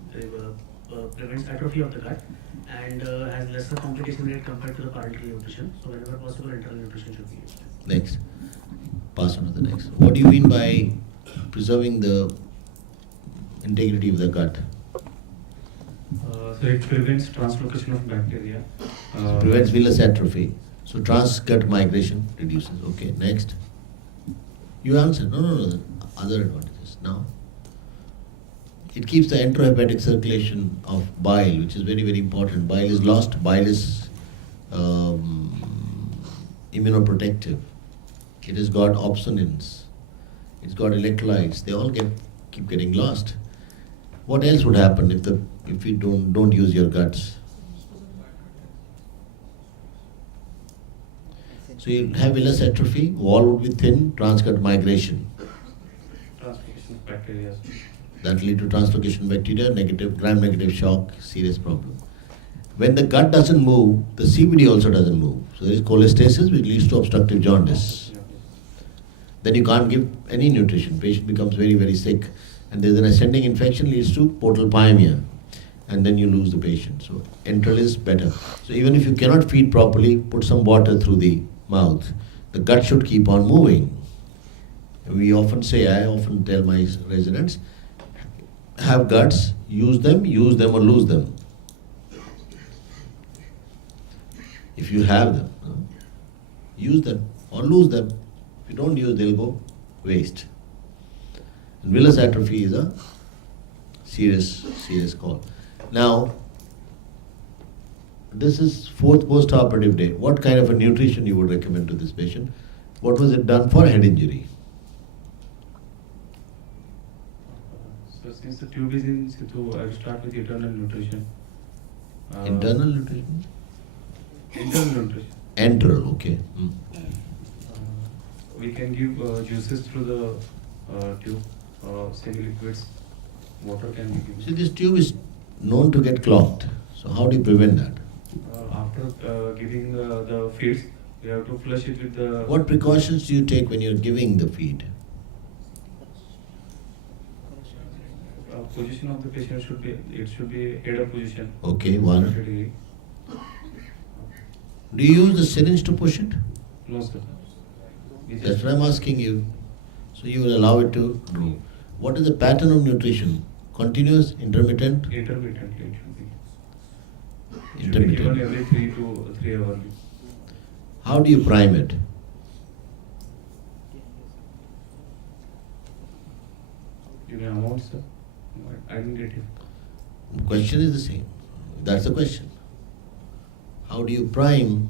prevents atrophy of the gut, and has lesser complication rate compared to the parenteral nutrition. So whenever possible, enteral nutrition should be used. Next. Pass on to the next. What do you mean by preserving the integrity of the gut? So it prevents translocation of bacteria. Prevents villus atrophy. So transgut migration reduces. Okay, next. You answered. No. Other advantages. Now, it keeps the enterohepatic circulation of bile, which is very, very important. Bile is lost. Bile is immunoprotective. It has got opsonins. It's got electrolytes. They all keep getting lost. What else would happen if you don't use your guts? So you have villus atrophy, wall would be thin, transgut migration. Translocation of bacteria. That will lead to translocation of bacteria, gram-negative shock, serious problem. When the gut doesn't move, the CBD also doesn't move. So there is cholestasis, which leads to obstructive jaundice. Then you can't give any nutrition. Patient becomes very, very sick. And there's an ascending infection, leads to portal pyemia. And then you lose the patient. So enteral is better. So even if you cannot feed properly, put some water through the mouth. The gut should keep on moving. I often tell my residents, have guts, use them or lose them. If you have them, use them or lose them. If you don't use, they'll go waste. And villus atrophy is a serious call. Now, this is fourth post-operative day. What kind of a nutrition you would recommend to this patient? What was it done for head injury? So since the tube is in situ, I will start with internal nutrition. Internal nutrition? Internal nutrition. Enteral, okay. We can give juices through the tube, semi-liquids. Water can be given. See, this tube is known to get clogged. So how do you prevent that? After giving the feeds, we have to flush it with the. What precautions do you take when you're giving the feed? Position of the patient should be head up position. Okay, one. 30 degree. Do you use the syringe to push it? No, sir. That's what I'm asking you. So you will allow it to grow. What is the pattern of nutrition? Continuous, intermittent? Intermittently it should be. Should be Intermittent. given every 3 to 3 hours. How do you prime it? You know amount, sir? No, I didn't get it. The question is the same. That's the question. How do you prime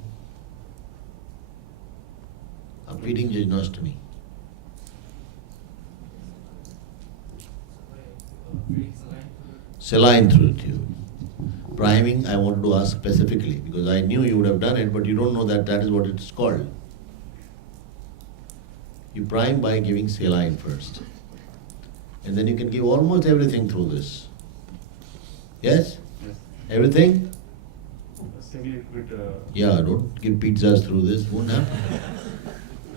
a feeding jejunostomy? Saline through the tube. Priming, I wanted to ask specifically because I knew you would have done it, but you don't know that that is what it's called. You prime by giving saline first. And then you can give almost everything through this. Yes? Yes. Everything? Semi-liquid. Yeah, don't give pizzas through this, won't happen.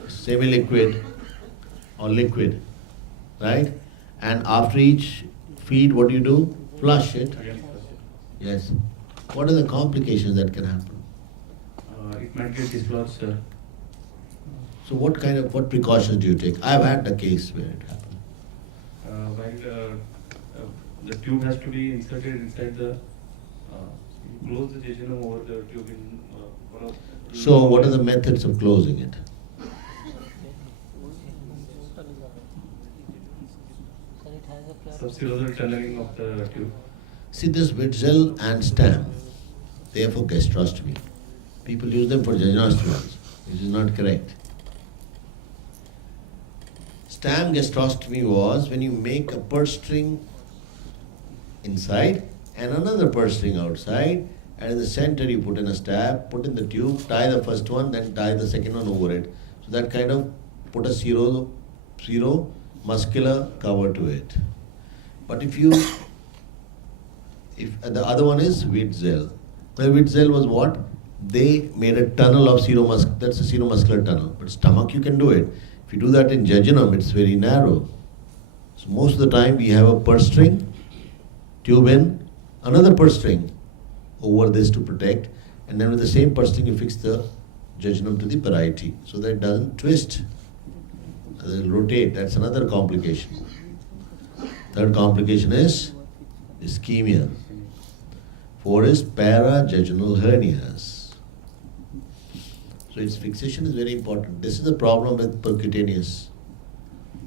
Semi-liquid or liquid, right? And after each feed, what do? Flush it. Again, flush it. Yes. What are the complications that can happen? It might get dislodged, sir. So what precautions do you take? I've had a case where it happened. While the tube has to be inserted inside the, close the jejunum over the tube in one of. So what are the methods of closing it? Subserosal tunneling of the tube. See, this Witzel and Stam, they are for gastrostomy. People use them for jejunostomy also, which is not correct. Stam gastrostomy was when you make a purse string inside and another purse string outside, and in the center you put in a stab, put in the tube, tie the first one, then tie the second one over it. So that kind of put a zero muscular cover to it. But if the other one is Witzel. The Witzel was what? They made a tunnel of that's a seromuscular tunnel. But stomach you can do it. If you do that in jejunum, it's very narrow. So most of the time we have a purse string, tube in, another purse string over this to protect, and then with the same purse string you fix the jejunum to the parietes so that it doesn't twist. It'll rotate. That's another complication. Third complication is ischemia. 4 is parajejunal hernias. So its fixation is very important. This is the problem with percutaneous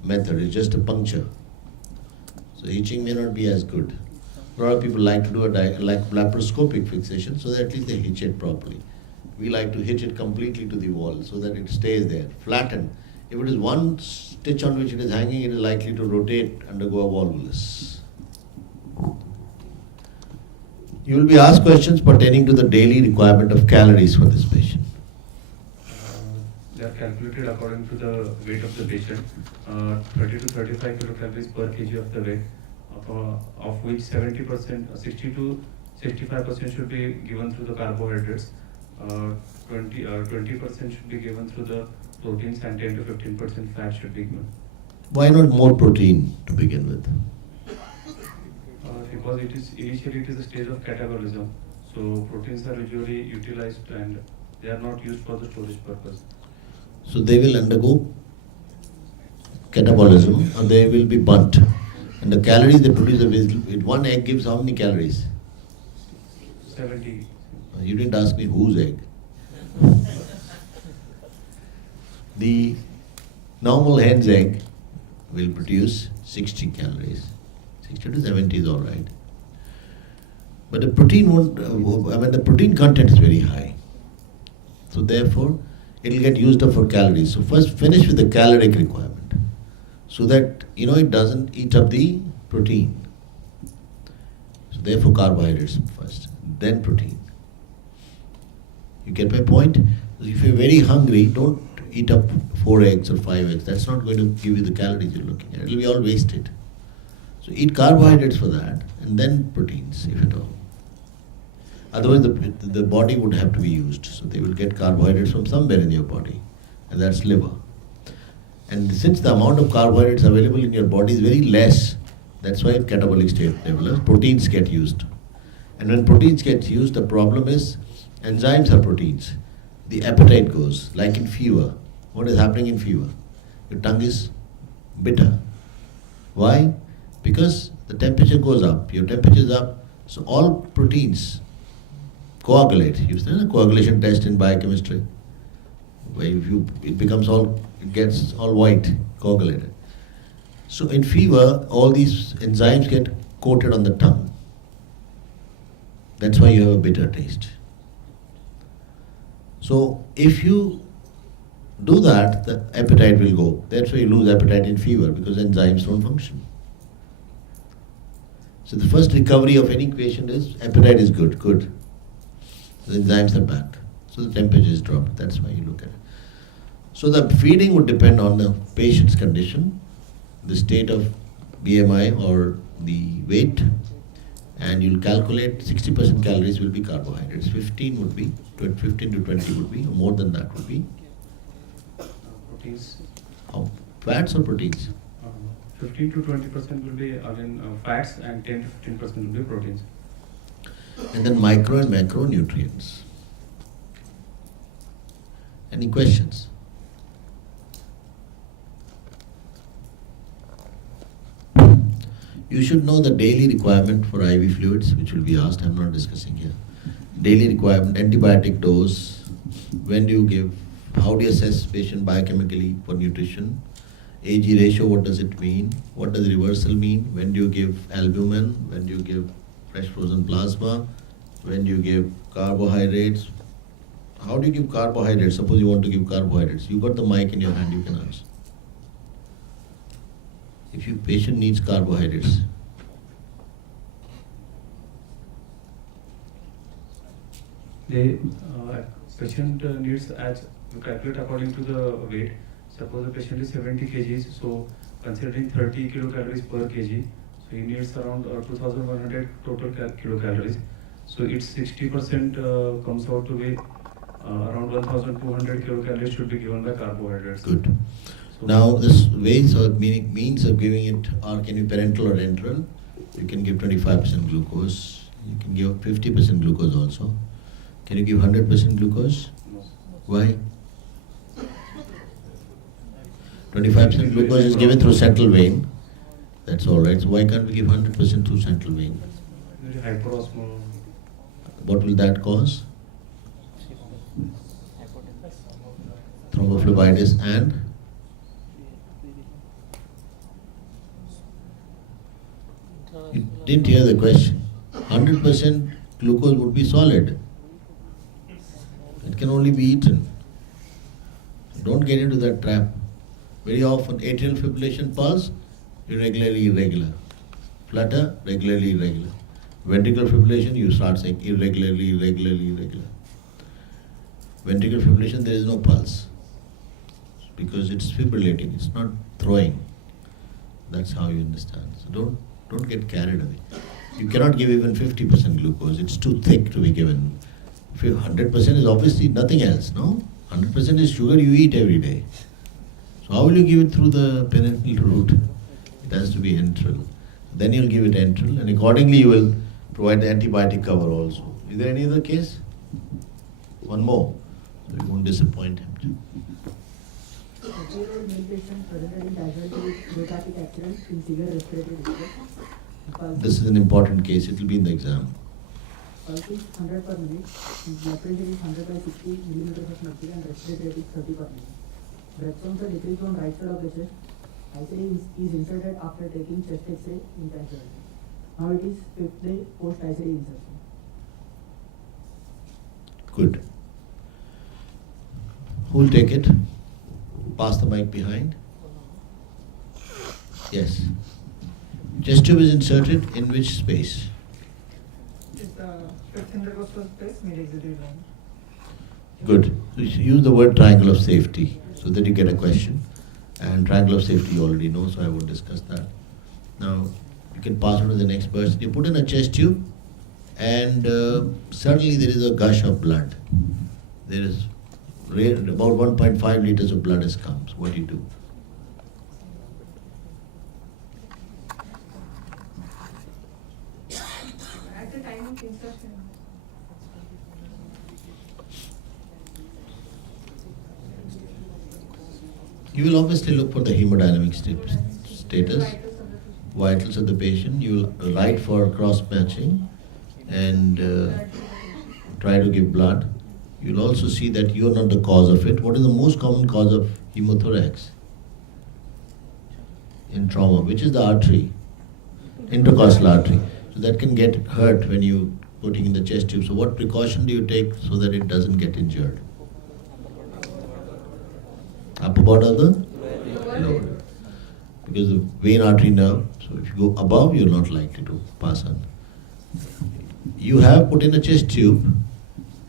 method. It's just a puncture. So hitching may not be as good. A lot of people like to do a laparoscopic fixation so that at least they hitch it properly. We like to hitch it completely to the wall so that it stays there, flattened. If it is one stitch on which it is hanging, it is likely to rotate, undergo a volvulus. You will be asked questions pertaining to the daily requirement of calories for this patient. They are calculated according to the weight of the patient, 30 to 35 kilocalories per kg of the weight, of which 70%, 60 to 65% should be given through the carbohydrates, 20% should be given through the proteins, and 10 to 15% fat should be given. Why not more protein to begin with? Because initially it is a stage of catabolism, so proteins are usually utilized and they are not used for the storage purpose. So they will undergo catabolism or they will be burnt. And the calories they produce, one egg gives how many calories? 70. You didn't ask me whose egg. The normal hen's egg will produce 60 calories. 60 to 70 is all right. But the protein won't, the protein content is very high. So therefore, it will get used up for calories. So first finish with the caloric requirement, so that, it doesn't eat up the protein. So therefore carbohydrates first, then protein. You get my point? If you're very hungry, don't eat up 4 eggs or 5 eggs. That's not going to give you the calories you're looking at. It'll be all wasted. So eat carbohydrates for that, and then proteins, if at all. Otherwise, the body would have to be used. So they will get carbohydrates from somewhere in your body, and that's liver. And since the amount of carbohydrates available in your body is very less, that's why catabolic state develops. Proteins get used. And when proteins get used, the problem is enzymes are proteins. The appetite goes, like in fever. What is happening in fever? Your tongue is bitter. Why? Because the temperature goes up. Your temperature is up, so all proteins coagulate. You've seen a coagulation test in biochemistry, where it gets all white, coagulated. So in fever, all these enzymes get coated on the tongue. That's why you have a bitter taste. So if you do that, the appetite will go. That's why you lose appetite in fever, because enzymes don't function. So the first recovery of any patient is appetite is good. The enzymes are back. So the temperature is dropped. That's why you look at it. So the feeding would depend on the patient's condition, the state of BMI or the weight, and you'll calculate 60% calories will be carbohydrates, 15 to 20 would be, or more than that would be Proteins. Fats or proteins? 15 to 20% will be again fats, and 10 to 15% will be proteins. And then micro and macronutrients. Any questions? You should know the daily requirement for IV fluids, which will be asked. I'm not discussing here. Daily requirement, antibiotic dose, when do you give, how do you assess patient biochemically for nutrition, AG ratio, what does it mean, what does reversal mean, when do you give albumin, when do you give fresh frozen plasma, when do you give carbohydrates, how do you give carbohydrates, suppose you want to give carbohydrates, you got the mic in your hand, you can answer. If your patient needs carbohydrates, The patient needs, as we calculate according to the weight. Suppose the patient is 70 kgs, so considering 30 kilocalories per kg, so he needs around 2100 total kilocalories. So its 60% comes out to be around 1200 kilocalories should be given by carbohydrates. good. So Now this ways or means of giving it are can be parenteral or enteral. You can give 25% glucose, you can give 50% glucose also. Can you give 100% glucose? Why? 25% glucose is given through central vein. That's all right. So why can't we give 100% through central vein? hyperosmolar. What will that cause? Thrombophlebitis and you didn't hear the question. 100% glucose would be solid. It can only be eaten. Don't get into that trap. Very often atrial fibrillation pulse, irregularly irregular. Flutter, regularly irregular. Ventricular fibrillation, you start saying irregularly, irregularly, irregular. Ventricular fibrillation, there is no pulse. Because it's fibrillating, it's not throwing. That's how you understand. So don't get carried away. You cannot give even 50% glucose, it's too thick to be given. If 100% is obviously nothing else, no? 100% is sugar you eat every day. So how will you give it through the parenteral route? It has to be enteral. Then you'll give it enteral, and accordingly you will provide the antibiotic cover also. Is there any other case? One more, so you won't disappoint him. 30-year-old male patient presented in casualty with road traffic accident in severe respiratory distress. This is an important case, it will be in the exam. Pulse is 100 per minute, blood pressure is 100 by 60 millimeters of mercury, and respiratory rate is 30 per minute. Breath sounds are decreased on right side of the chest. ICD is inserted after taking chest X-ray in casualty. Now it is 5th day post ICD insertion. Good. Who will take it? Pass the mic behind. Yes. Chest tube is inserted in which space? It's the fifth intercostal space, mid-executive line. Good. So use the word triangle of safety so that you get a question. And triangle of safety you already know, so I won't discuss that. Now, you can pass on to the next person. You put in a chest tube and suddenly there is a gush of blood. There is about 1.5 liters of blood has come. So what do you do? At the time of insertion. You will obviously look for the hemodynamic status, vitals of the patient. You will write for cross-matching and try to give blood. You will also see that you are not the cause of it. What is the most common cause of hemothorax in trauma? Which is the artery? Intercostal artery. So that can get hurt when you putting in the chest tube. So what precaution do you take so that it doesn't get injured? Upper part of the lower. Because the vein artery nerve, so if you go above, you're not likely to pass on. You have put in a chest tube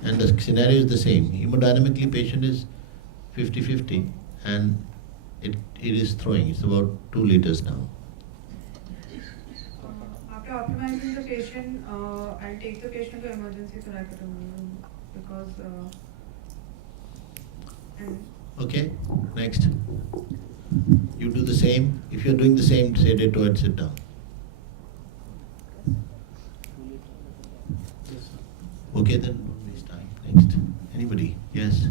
and the scenario is the same. Hemodynamically, patient is 50-50 and it is throwing. It's about 2 liters now. After optimizing the patient, I'll take the patient to emergency thoracotomy because Okay, next. You do the same. If you're doing the same, say it and sit down. Okay, then don't waste time. Next. Anybody? Yes?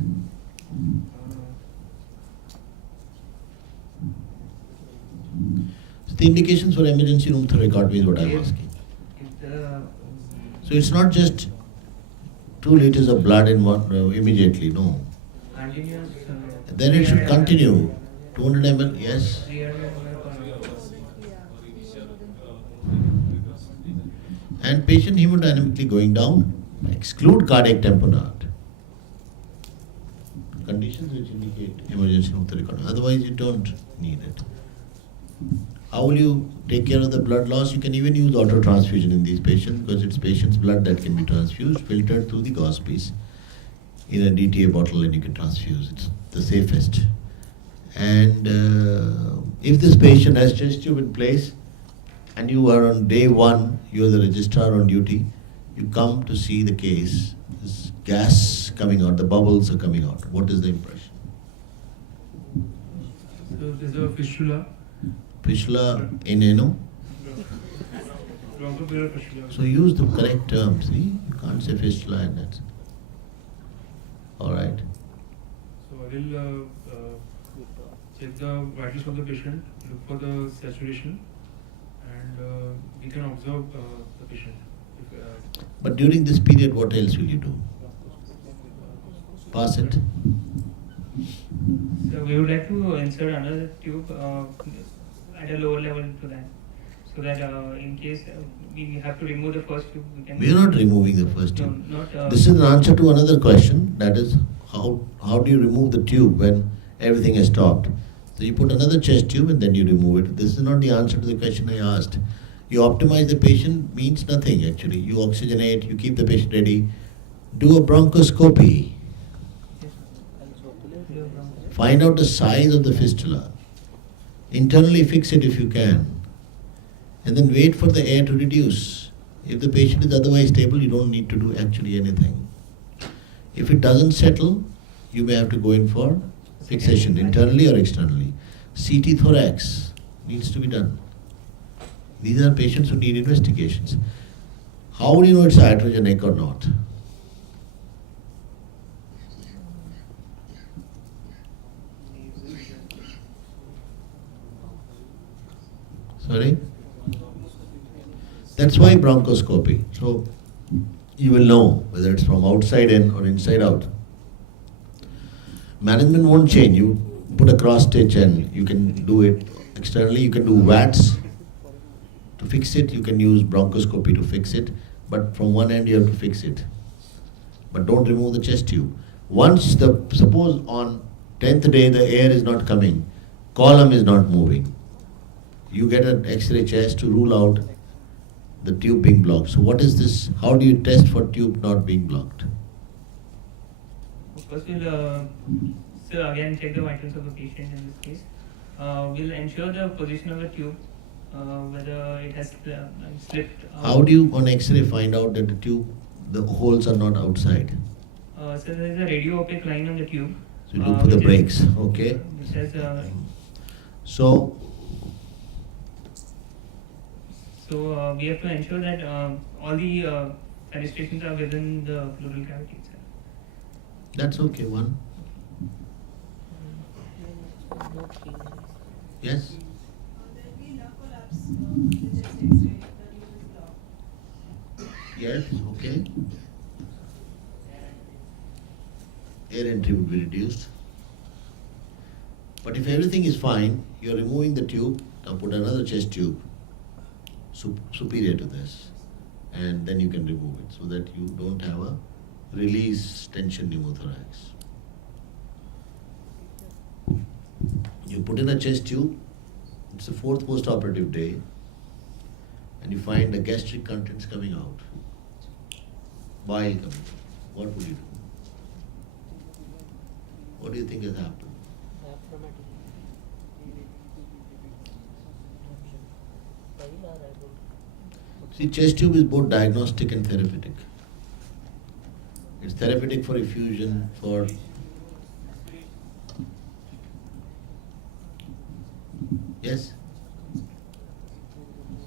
So the indications for emergency room thoracotomy is what I'm asking. So it's not just 2 liters of blood in one immediately, no. Then it should continue. 200 ml, yes. And patient hemodynamically going down, exclude cardiac tamponade. Conditions which indicate emergency room thoracotomy. Otherwise, you don't need it. How will you take care of the blood loss? You can even use autotransfusion in these patients because it's patient's blood that can be transfused, filtered through the gauze piece in a DTA bottle, and you can transfuse. It's the safest. And if this patient has chest tube in place and you are on day 1, you are the registrar on duty, you come to see the case, this gas coming out, the bubbles are coming out. What is the impression? So there's a fistula. Fistula in ano? Bronchopleural fistula. So use the correct term, see? You can't say fistula and that's. Alright. So I will check the vitals of the patient, look for the saturation, and we can observe the patient. But during this period, what else will you do? Pass it. So we would like to insert another tube at a lower level to that, so that in case we have to remove the first tube, we can. We are not removing the first tube. No, not, This is an answer to another question, that is, how do you remove the tube when everything has stopped? So you put another chest tube and then you remove it. This is not the answer to the question I asked. You optimize the patient means nothing actually. You oxygenate, you keep the patient ready. Do a bronchoscopy. Find out the size of the fistula. Internally fix it if you can. And then wait for the air to reduce. If the patient is otherwise stable, you don't need to do actually anything. If it doesn't settle, you may have to go in for fixation, internally or externally. CT thorax needs to be done. These are patients who need investigations. How would you know it's iatrogenic or not? Sorry? That's why bronchoscopy. So you will know whether it's from outside in or inside out. Management won't change. You put a cross stitch and you can do it externally. You can do VATS to fix it. You can use bronchoscopy to fix it. But from one end you have to fix it. But don't remove the chest tube. Once suppose on 10th day the air is not coming, column is not moving, you get an X-ray chest to rule out the tube being blocked. So what is this? How do you test for tube not being blocked? First we'll so again check the vitals of the patient in this case. We'll ensure the position of the tube, whether it has slipped. How do you on X-ray find out that the tube, the holes are not outside? So there is a radio opaque line on the tube. So you look for the breaks, okay? Which has, So we have to ensure that all the fenestrations are within the pleural cavity itself. that's okay, one. Yes? Yes, okay. Air entry would be reduced. But if everything is fine, you're removing the tube, now put another chest tube superior to this, and then you can remove it so that you don't have a release tension pneumothorax. You put in a chest tube, it's the 4th post-operative day, and you find the gastric contents coming out, bile coming out. What would you do? What do you think has happened? See, chest tube is both diagnostic and therapeutic. It's therapeutic for effusion, for yes.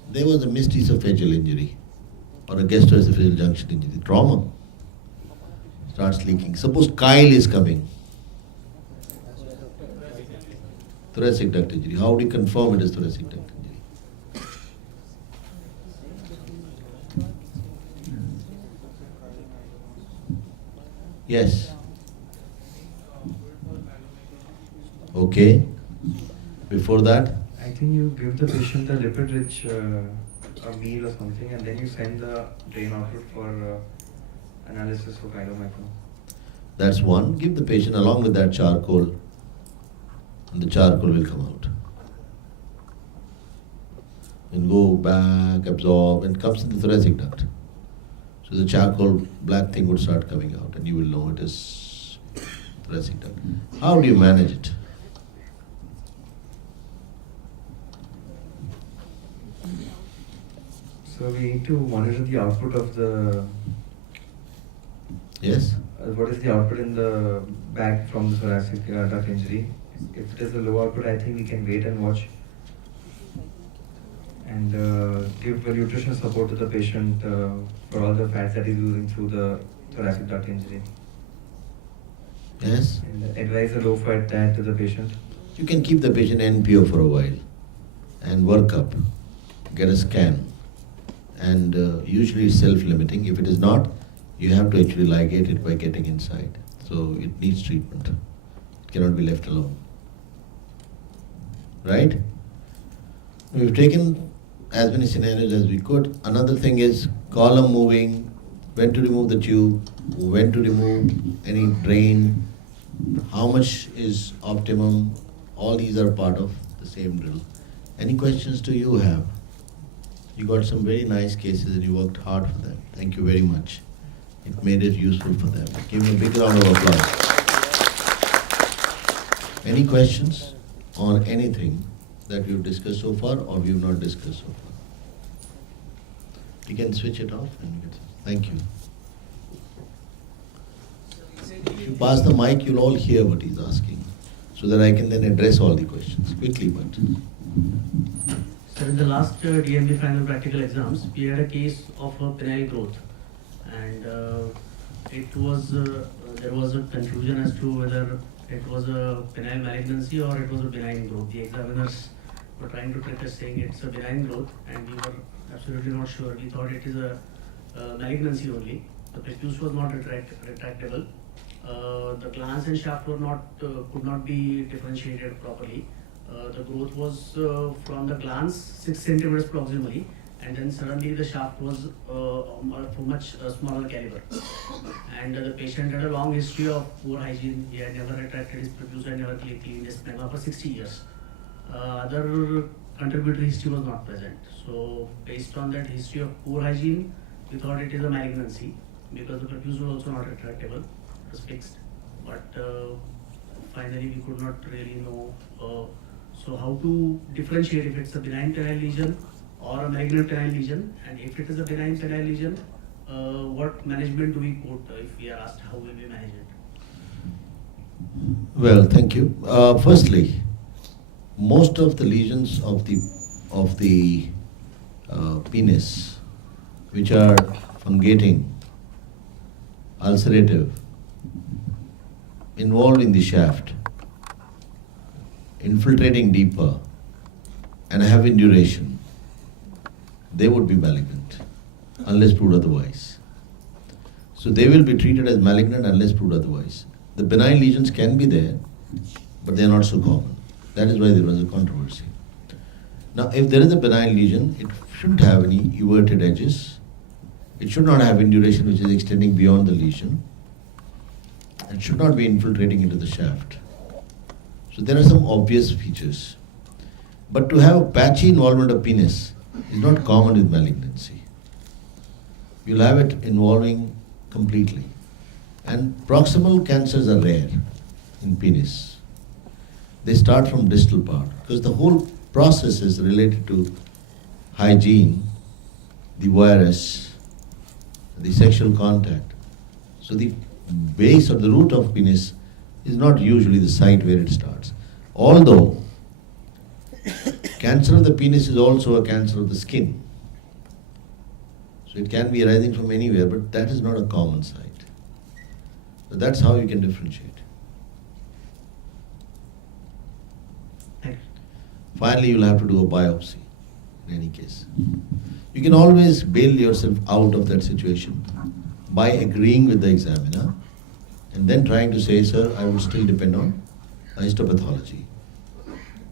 There was a mysticophageal injury or a gastroesophageal junction injury, trauma. Starts leaking. Suppose chyle is coming. Thoracic duct injury. How do you confirm it is thoracic duct injury? Yes. Okay. Before that? I think you give the patient a lipid-rich a meal or something, and then you send the drain output for analysis for chylomicron. That's one. Give the patient along with that charcoal, and the charcoal will come out. And go back, absorb, and comes in the thoracic duct. So the charcoal black thing would start coming out, and you will know it is thoracic duct. How do you manage it? So we need to monitor the output of the. Yes? What is the output in the back from the thoracic duct injury? If it is a low output, I think we can wait and watch. And give nutritional support to the patient for all the fats that he's losing through the thoracic duct injury. Yes? And advise a low fat diet to the patient. You can keep the patient NPO for a while and work up, get a scan. And usually it's self-limiting. If it is not, you have to actually ligate it by getting inside. So it needs treatment. It cannot be left alone. Right? We've taken as many scenarios as we could. Another thing is column moving, when to remove the tube, when to remove any drain, how much is optimum. All these are part of the same drill. Any questions do you have? You got some very nice cases and you worked hard for them. Thank you very much. It made it useful for them. Give me a big round of applause. Any questions on anything that we've discussed so far or we've not discussed so far? You can switch it off and you can. Thank you. If you pass the mic, you'll all hear what he's asking, so that I can then address all the questions quickly. But So in the last DMB final practical exams, we had a case of a penile growth, and it was there was a confusion as to whether it was a penile malignancy or it was a benign growth. The examiners were trying to trick us, saying it's a benign growth, and we were absolutely not sure. We thought it is a malignancy only. The prepuce was not retractable. The glans and shaft were not could not be differentiated properly. The growth was from the glans 6 centimeters proximally, and then suddenly the shaft was for much smaller caliber. And the patient had a long history of poor hygiene. He had never retracted his prepuce and never cleaned his splema for 60 years. Other contributory history was not present. So based on that history of poor hygiene, we thought it is a malignancy because the prepuce was also not retractable. It was fixed. But finally we could not really know. So how to differentiate if it's a benign penile lesion or a malignant penile lesion, and if it is a benign penile lesion, what management do we quote if we are asked how will we manage it? Well, thank you. Firstly, most of the lesions of the penis, which are fungating, ulcerative, involved in the shaft, infiltrating deeper, and have induration, they would be malignant, unless proved otherwise. So they will be treated as malignant unless proved otherwise. The benign lesions can be there, but they are not so common. That is why there was a controversy. Now, if there is a benign lesion, it shouldn't have any everted edges. It should not have induration which is extending beyond the lesion. It should not be infiltrating into the shaft. So there are some obvious features. But to have a patchy involvement of penis is not common with malignancy. You'll have it involving completely. And proximal cancers are rare in penis. They start from distal part because the whole process is related to hygiene, the virus, the sexual contact. So the base or the root of penis is not usually the site where it starts. Although cancer of the penis is also a cancer of the skin. So it can be arising from anywhere, but that is not a common site. So that's how you can differentiate. Finally, you'll have to do a biopsy in any case. You can always bail yourself out of that situation by agreeing with the examiner and then trying to say, sir, I would still depend on a histopathology.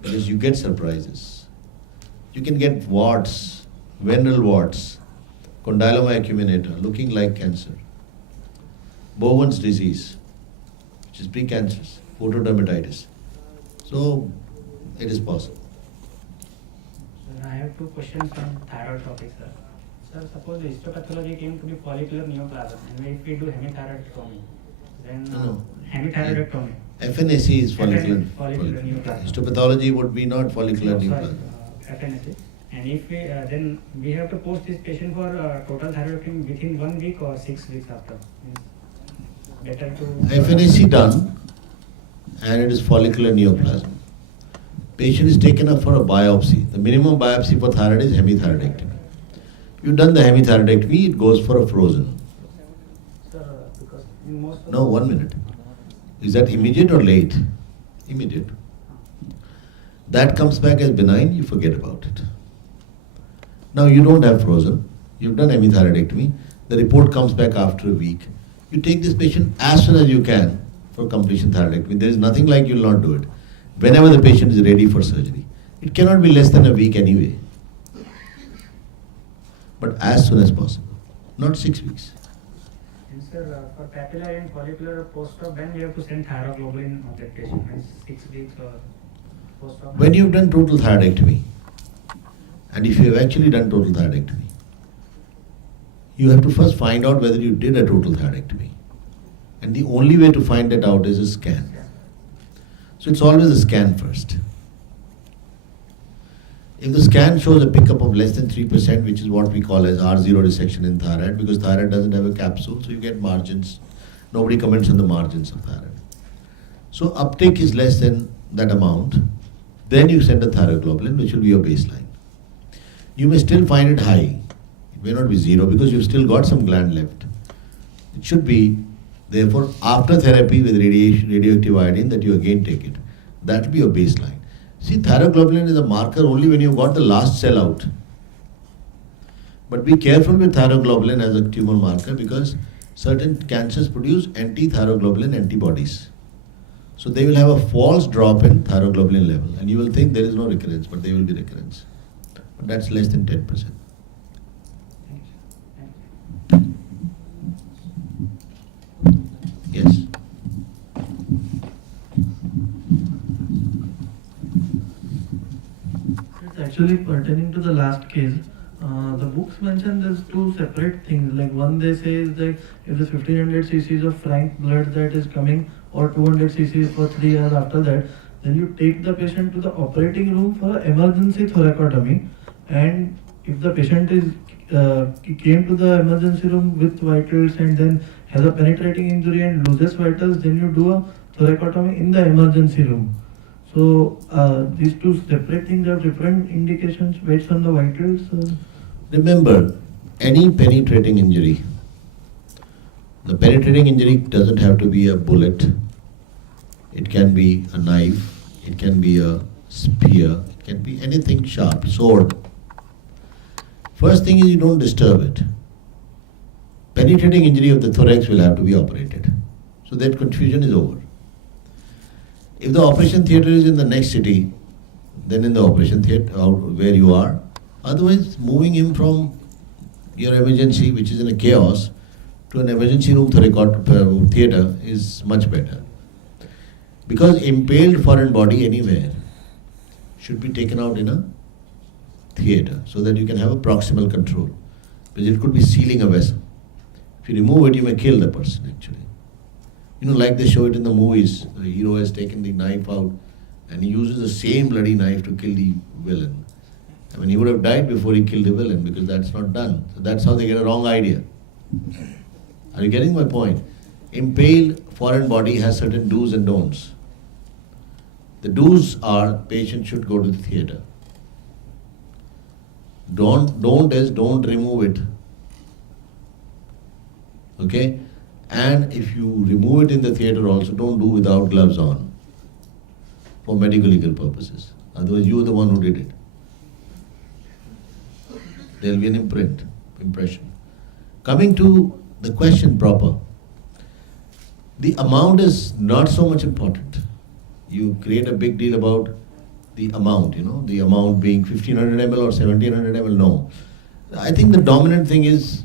Because you get surprises. You can get warts, venereal warts, condyloma acuminata, looking like cancer. Bowen's disease, which is precancerous, photodermatitis. So, it is possible. Sir, I have two questions on thyroid topic, sir. Sir, suppose the histopathology came to be follicular neoplasm, and if we do hemithyroidectomy, then hemithyroidectomy. FNAC is follicular. Follicular neoplasm. Histopathology would be not follicular Sorry, neoplasm. FNAC. And if we, then we have to post this patient for total thyroidectomy within 1 week or 6 weeks after. Better to. FNAC done, and it is follicular neoplasm. Patient is taken up for a biopsy. The minimum biopsy for thyroid is hemithyroidectomy. You've done the hemithyroidectomy, it goes for a frozen. Sir, because in most. No, 1 minute. Is that immediate or late? Immediate. That comes back as benign, you forget about it. Now you don't have frozen, you've done hemithyroidectomy, the report comes back after a week. You take this patient as soon as you can for completion thyroidectomy. There is nothing like you will not do it. Whenever the patient is ready for surgery. It cannot be less than a week anyway. But as soon as possible, not 6 weeks. And sir, for papillary and follicular post-op, when we have to send thyroglobulin on that patient, means 6 weeks or post-op? When you've done total thyroidectomy, and if you have actually done total thyroidectomy, you have to first find out whether you did a total thyroidectomy. And the only way to find that out is a scan. So it's always a scan first. If the scan shows a pickup of less than 3%, which is what we call as R0 dissection in thyroid, because thyroid doesn't have a capsule, so you get margins. Nobody comments on the margins of thyroid. So uptake is less than that amount. Then you send a thyroglobulin, which will be your baseline. You may still find it high. It may not be 0 because you've still got some gland left. It should be, therefore, after therapy with radioactive iodine that you again take it. That will be your baseline. See, thyroglobulin is a marker only when you've got the last cell out. But be careful with thyroglobulin as a tumor marker because certain cancers produce anti-thyroglobulin antibodies. So they will have a false drop in thyroglobulin level, and you will think there is no recurrence, but there will be recurrence. But that's less than 10%. Yes. It's actually pertaining to the last case. The books mention there's two separate things. Like one they say is that if the 1500 cc's of frank blood that is coming or 200 cc's for 3 hours after that, then you take the patient to the operating room for emergency thoracotomy. And if the patient is came to the emergency room with vitals and then has a penetrating injury and loses vitals, then you do a thoracotomy in the emergency room. So these two separate things have different indications based on the vitals. Remember, any penetrating injury, the penetrating injury doesn't have to be a bullet. It can be a knife, it can be a spear, it can be anything sharp, sword. First thing is you don't disturb it. Penetrating injury of the thorax will have to be operated. So that confusion is over. If the operation theatre is in the next city, then in the operation theatre out where you are. Otherwise, moving him from your emergency, which is in a chaos, to an emergency room theatre is much better. Because impaled foreign body anywhere should be taken out in a theatre so that you can have a proximal control. Because it could be sealing a vessel. If you remove it, you may kill the person actually. You know, like they show it in the movies, the hero has taken the knife out and he uses the same bloody knife to kill the villain. I mean, he would have died before he killed the villain because that's not done. So that's how they get a wrong idea. Are you getting my point? Impaled foreign body has certain do's and don'ts. The do's are patient should go to the theatre. Don't is don't remove it. Okay? And if you remove it in the theatre also, don't do without gloves on for medical legal purposes. Otherwise, you are the one who did it. There will be an impression. Coming to the question proper, the amount is not so much important. You create a big deal about the amount, the amount being 1500 ml or 1700 ml. No. I think the dominant thing is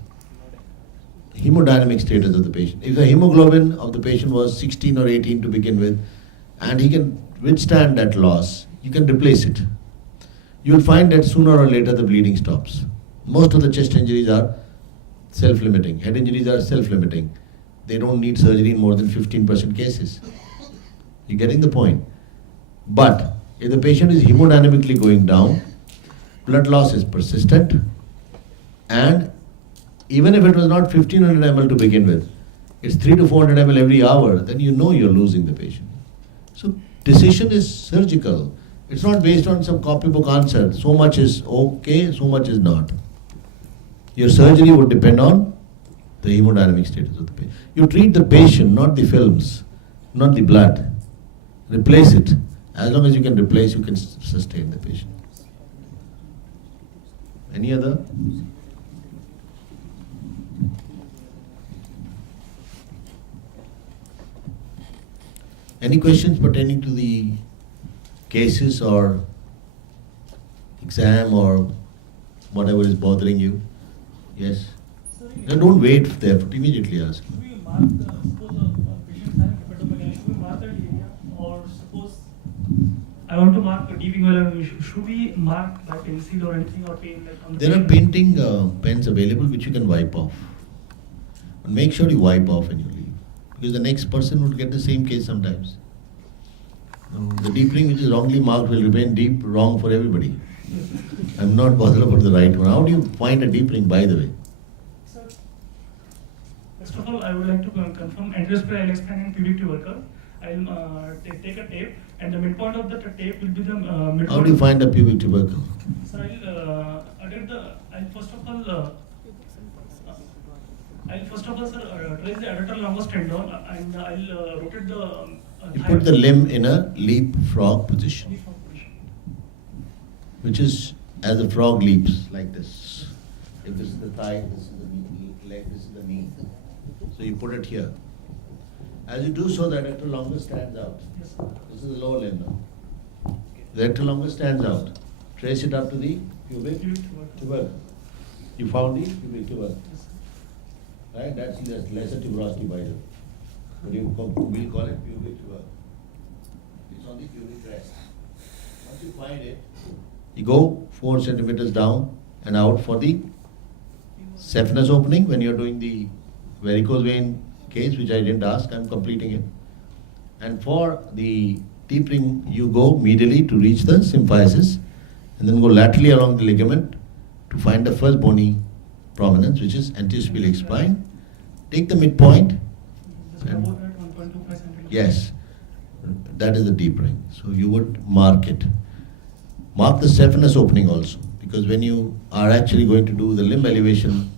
hemodynamic status of the patient. If the hemoglobin of the patient was 16 or 18 to begin with, and he can withstand that loss, you can replace it. You will find that sooner or later the bleeding stops. Most of the chest injuries are self-limiting. Head injuries are self-limiting. They don't need surgery in more than 15% cases. You're getting the point? But if the patient is hemodynamically going down, blood loss is persistent, and even if it was not 1500 ml to begin with, it's 300 to 400 ml every hour, then you know you're losing the patient. So decision is surgical. It's not based on some copybook answer. So much is okay, so much is not. Your surgery would depend on the hemodynamic status of the patient. You treat the patient, not the films, not the blood. Replace it. As long as you can replace, you can sustain the patient. Any other? Any questions pertaining to the cases or exam or whatever is bothering you? Yes? No, don't wait there, immediately ask. I want to mark a deep inguinal. Should we mark by pencil or anything or paint like on the There are painting pens available which you can wipe off. But make sure you wipe off when you leave. Because the next person would get the same case sometimes. The deep ring which is wrongly marked will remain deep wrong for everybody. I'm not bothered about the right one. How do you find a deep ring, by the way? Sir, first of all, I would like to confirm address per I'll explain in pubic tubercle. I'll take a tape and the midpoint of the tape will be the midpoint. How do you find a pubic tubercle? Sir, I'll first of all, sir, trace the adductor longus tendon and I'll rotate the You put the limb in a leapfrog position, which is as a frog leaps, like this. If this is the thigh, this is the leg, this is the knee. So you put it here. As you do so, the rectal longus stands out. This is the lower limb now. The rectal longus stands out. Trace it up to the pubic tubercle. You found the pubic tubercle. Right? That's the lesser tuberosity biter. But we'll call it pubic tubercle. It's on the pubic crest. Once you find it, you go 4 centimeters down and out for the saphenous opening when you're doing the varicose vein case, which I didn't ask, I'm completing it. And for the deepening, you go medially to reach the symphysis and then go laterally along the ligament to find the first bony prominence, which is anterior spine. Take the midpoint. And yes, that is the deepening. So you would mark it. Mark the saphenous opening also, because when you are actually going to do the limb elevation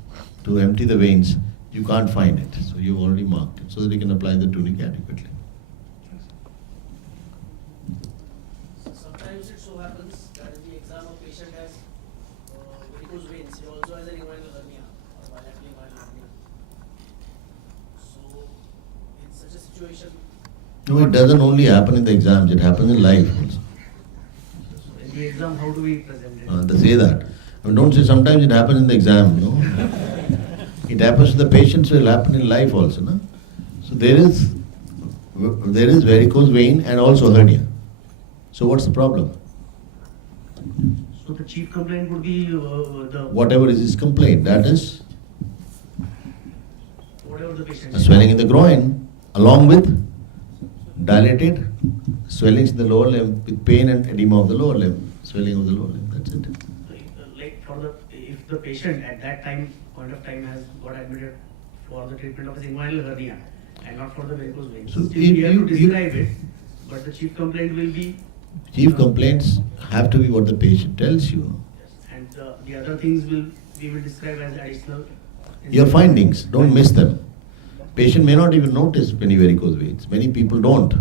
to empty the veins, you can't find it. So you've already marked it so that you can apply the tunic adequately. Sometimes it so happens that in the exam a patient has varicose veins. He also has an inguinal hernia or bilateral inguinal hernia. So in such a situation, No, it doesn't only happen in the exams, it happens in life also. in the exam, how do we present it? They say that. I mean, don't say sometimes it happens in the exam, no? It happens to the patients, so it will happen in life also, no? So there is varicose vein and also hernia. So what's the problem? So the chief complaint would be the Whatever is his complaint, that is whatever the patient a swelling in the groin, along with dilated swellings in the lower limb with pain and edema of the lower limb, swelling of the lower limb, that's it. like for the if the patient at that point of time has got admitted for the treatment of his inguinal hernia and not for the varicose vein. So Still we have to describe it, but the chief complaint will be Chief complaints have to be what the patient tells you. and the other things we will describe as additional. Your findings, don't miss them. Patient may not even notice many varicose veins. Many people don't.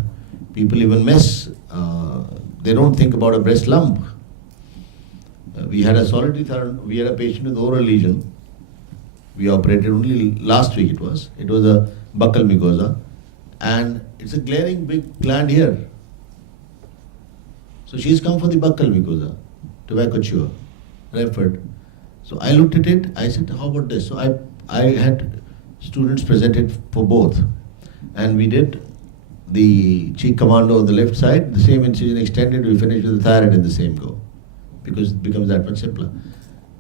People even miss, they don't think about a breast lump. We had a solitary we had a patient with oral lesion. We operated only last week it was a buccal mucosa and it's a glaring big gland here. So she's come for the buccal mucosa, tobacco chewer, referred. So I looked at it, I said, how about this? So I had students presented for both. And we did the cheek commando on the left side, the same incision extended, we finished with the thyroid in the same go. Because it becomes that much simpler.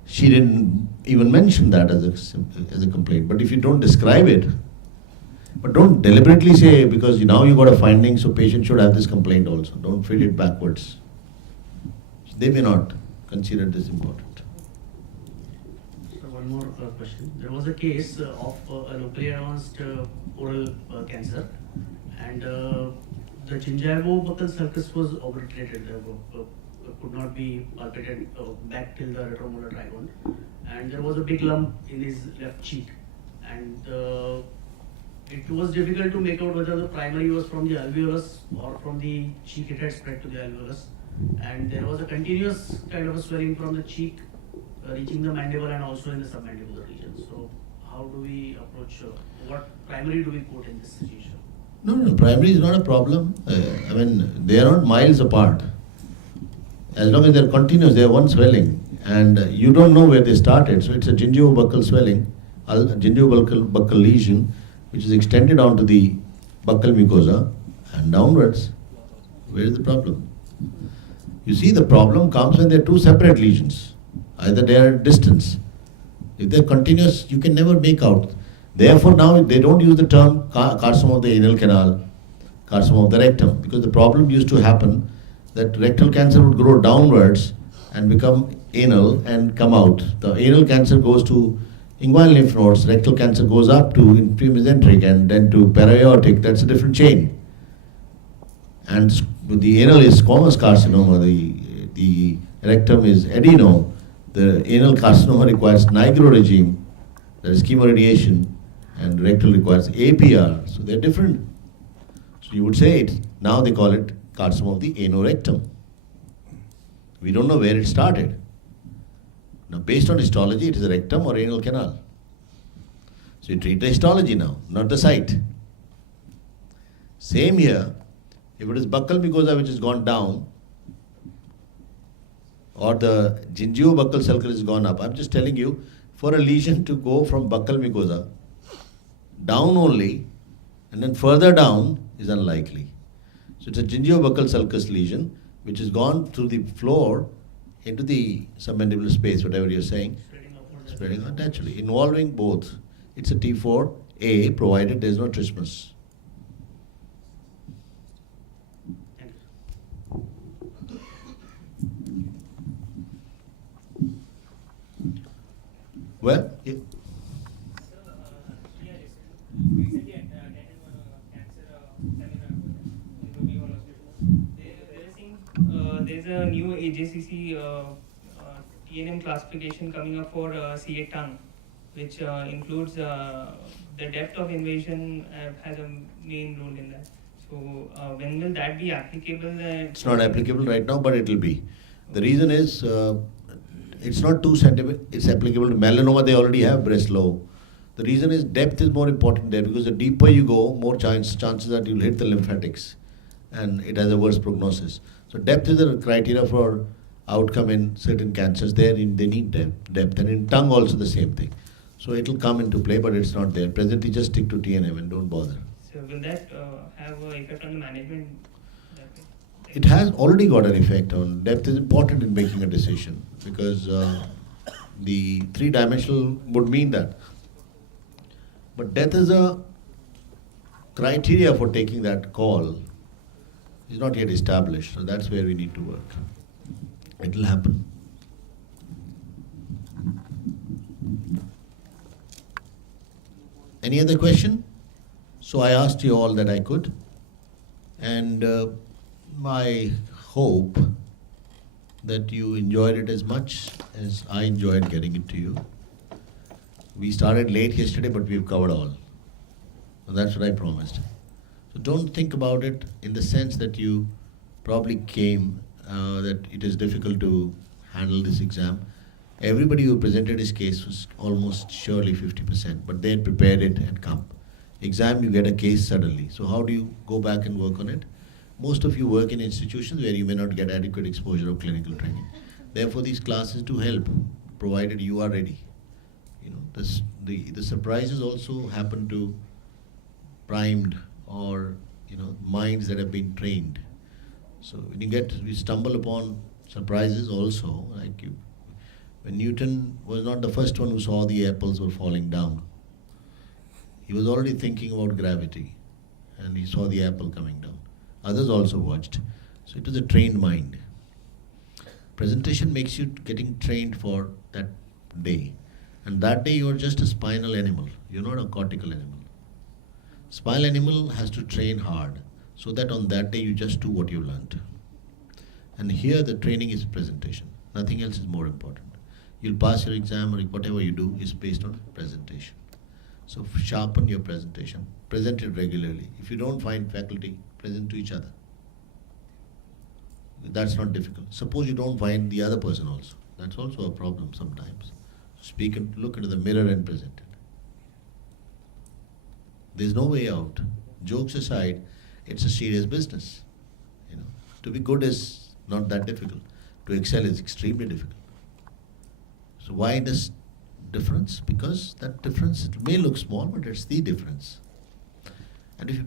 She didn't even mention that as a complaint. But if you don't describe it, but don't deliberately say, because now you got a finding, so patient should have this complaint also. Don't feed it backwards. They may not consider this important. So one more question. There was a case of a locally advanced oral cancer, and the gingival buccal sulcus was obliterated. Could not be palpated back till the retromolar trigone, and there was a big lump in his left cheek, and it was difficult to make out whether the primary was from the alveolus or from the cheek. It had spread to the alveolus, and there was a continuous kind of a swelling from the cheek reaching the mandible and also in the submandibular region. So how do we approach what primary do we quote in this situation? No, primary is not a problem. I mean, they are not miles apart. As long as they are continuous, they have one swelling, and you don't know where they started. So it's a gingivobuccal swelling, gingivobuccal lesion, which is extended onto the buccal mucosa and downwards. Where is the problem? You see, the problem comes when there are two separate lesions. Either they are at distance. If they are continuous, you can never make out. Therefore, now they don't use the term carcinoma of the anal canal, carcinoma of the rectum, because the problem used to happen that rectal cancer would grow downwards and become anal and come out. The anal cancer goes to inguinal lymph nodes, rectal cancer goes up to inframesenteric and then to para-aortic. That's a different chain. And the anal is squamous carcinoma, the rectum is adeno. The anal carcinoma requires nigro regime, that is chemoradiation, and rectal requires APR. So they're different. So you would say it, now they call it carcinoma of the anorectum. We don't know where it started. Now, based on histology, it is a rectum or anal canal. So you treat the histology now, not the site. Same here, if it is buccal mucosa which has gone down, or the gingiobuccal sulcus has gone up, I'm just telling you, for a lesion to go from buccal mucosa down only, and then further down is unlikely. So it's a gingiobuccal sulcus lesion which has gone through the floor into the submandibular space, whatever you're saying, spreading out naturally, involving both. It's a T4A provided there is no trismus. Well, yeah. Recently attended one cancer seminar in Ruby Hospital. There's a new AJCC TNM classification coming up for CA tongue, which includes the depth of invasion has a main role in that. So when will that be applicable? It's not applicable right now, but it will be. The reason is it's not 2 centimeters. It's applicable to melanoma. They already have breast low. The reason is depth is more important there, because the deeper you go, more chances that you'll hit the lymphatics, and it has a worse prognosis. So depth is a criteria for outcome in certain cancers. There they need depth, and in tongue also the same thing. So it will come into play, but it's not there. Presently, just stick to TNM and don't bother. So will that have an effect on the management? It has already got an effect on depth. Is important in making a decision, because the 3-dimensional would mean that. But depth is a criteria for taking that call. Is not yet established, so that's where we need to work. It will happen. Any other question? So I asked you all that I could, and my hope that you enjoyed it as much as I enjoyed getting it to you. We started late yesterday, but we've covered all. So that's what I promised. So don't think about it in the sense that you probably came, that it is difficult to handle this exam. Everybody who presented his case was almost surely 50%, but they had prepared it and come. Exam, you get a case suddenly. So how do you go back and work on it? Most of you work in institutions where you may not get adequate exposure or clinical training. Therefore, these classes do help, provided you are ready. You know, the surprises also happen to primed or minds that have been trained. So when we stumble upon surprises also, like when Newton was not the first one who saw the apples were falling down. He was already thinking about gravity, and he saw the apple coming down. Others also watched. So it was a trained mind. Presentation makes you getting trained for that day. And that day you're just a spinal animal. You're not a cortical animal. Spinal animal has to train hard so that on that day you just do what you learned. And here the training is presentation. Nothing else is more important. You'll pass your exam, or whatever you do is based on presentation. So sharpen your presentation. Present it regularly. If you don't find faculty, present to each other. That's not difficult. Suppose you don't find the other person also. That's also a problem sometimes. Speak and look into the mirror and present it. There's no way out. Jokes aside, it's a serious business. To be good is not that difficult. To excel is extremely difficult. So why this difference? Because that difference, it may look small, but it's the difference. And if you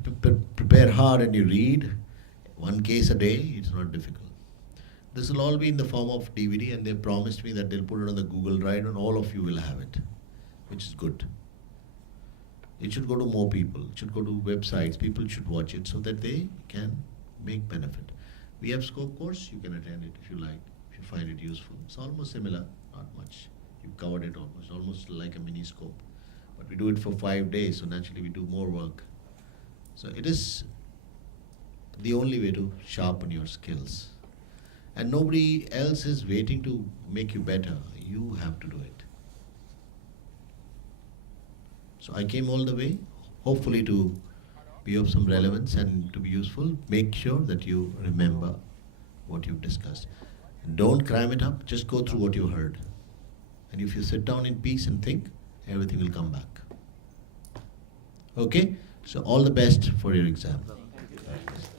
prepare hard and you read one case a day, it's not difficult. This will all be in the form of DVD, and they promised me that they'll put it on the Google Drive and all of you will have it, which is good. It should go to more people. It should go to websites. People should watch it so that they can make benefit. We have scope course. You can attend it if you like, if you find it useful. It's almost similar, not much. You've covered it almost like a mini scope. But we do it for 5 days, so naturally we do more work. So it is the only way to sharpen your skills. And nobody else is waiting to make you better. You have to do it. So I came all the way, hopefully to be of some relevance and to be useful. Make sure that you remember what you've discussed. Don't cram it up, just go through what you heard. And if you sit down in peace and think, everything will come back. Okay? So all the best for your exam. practice.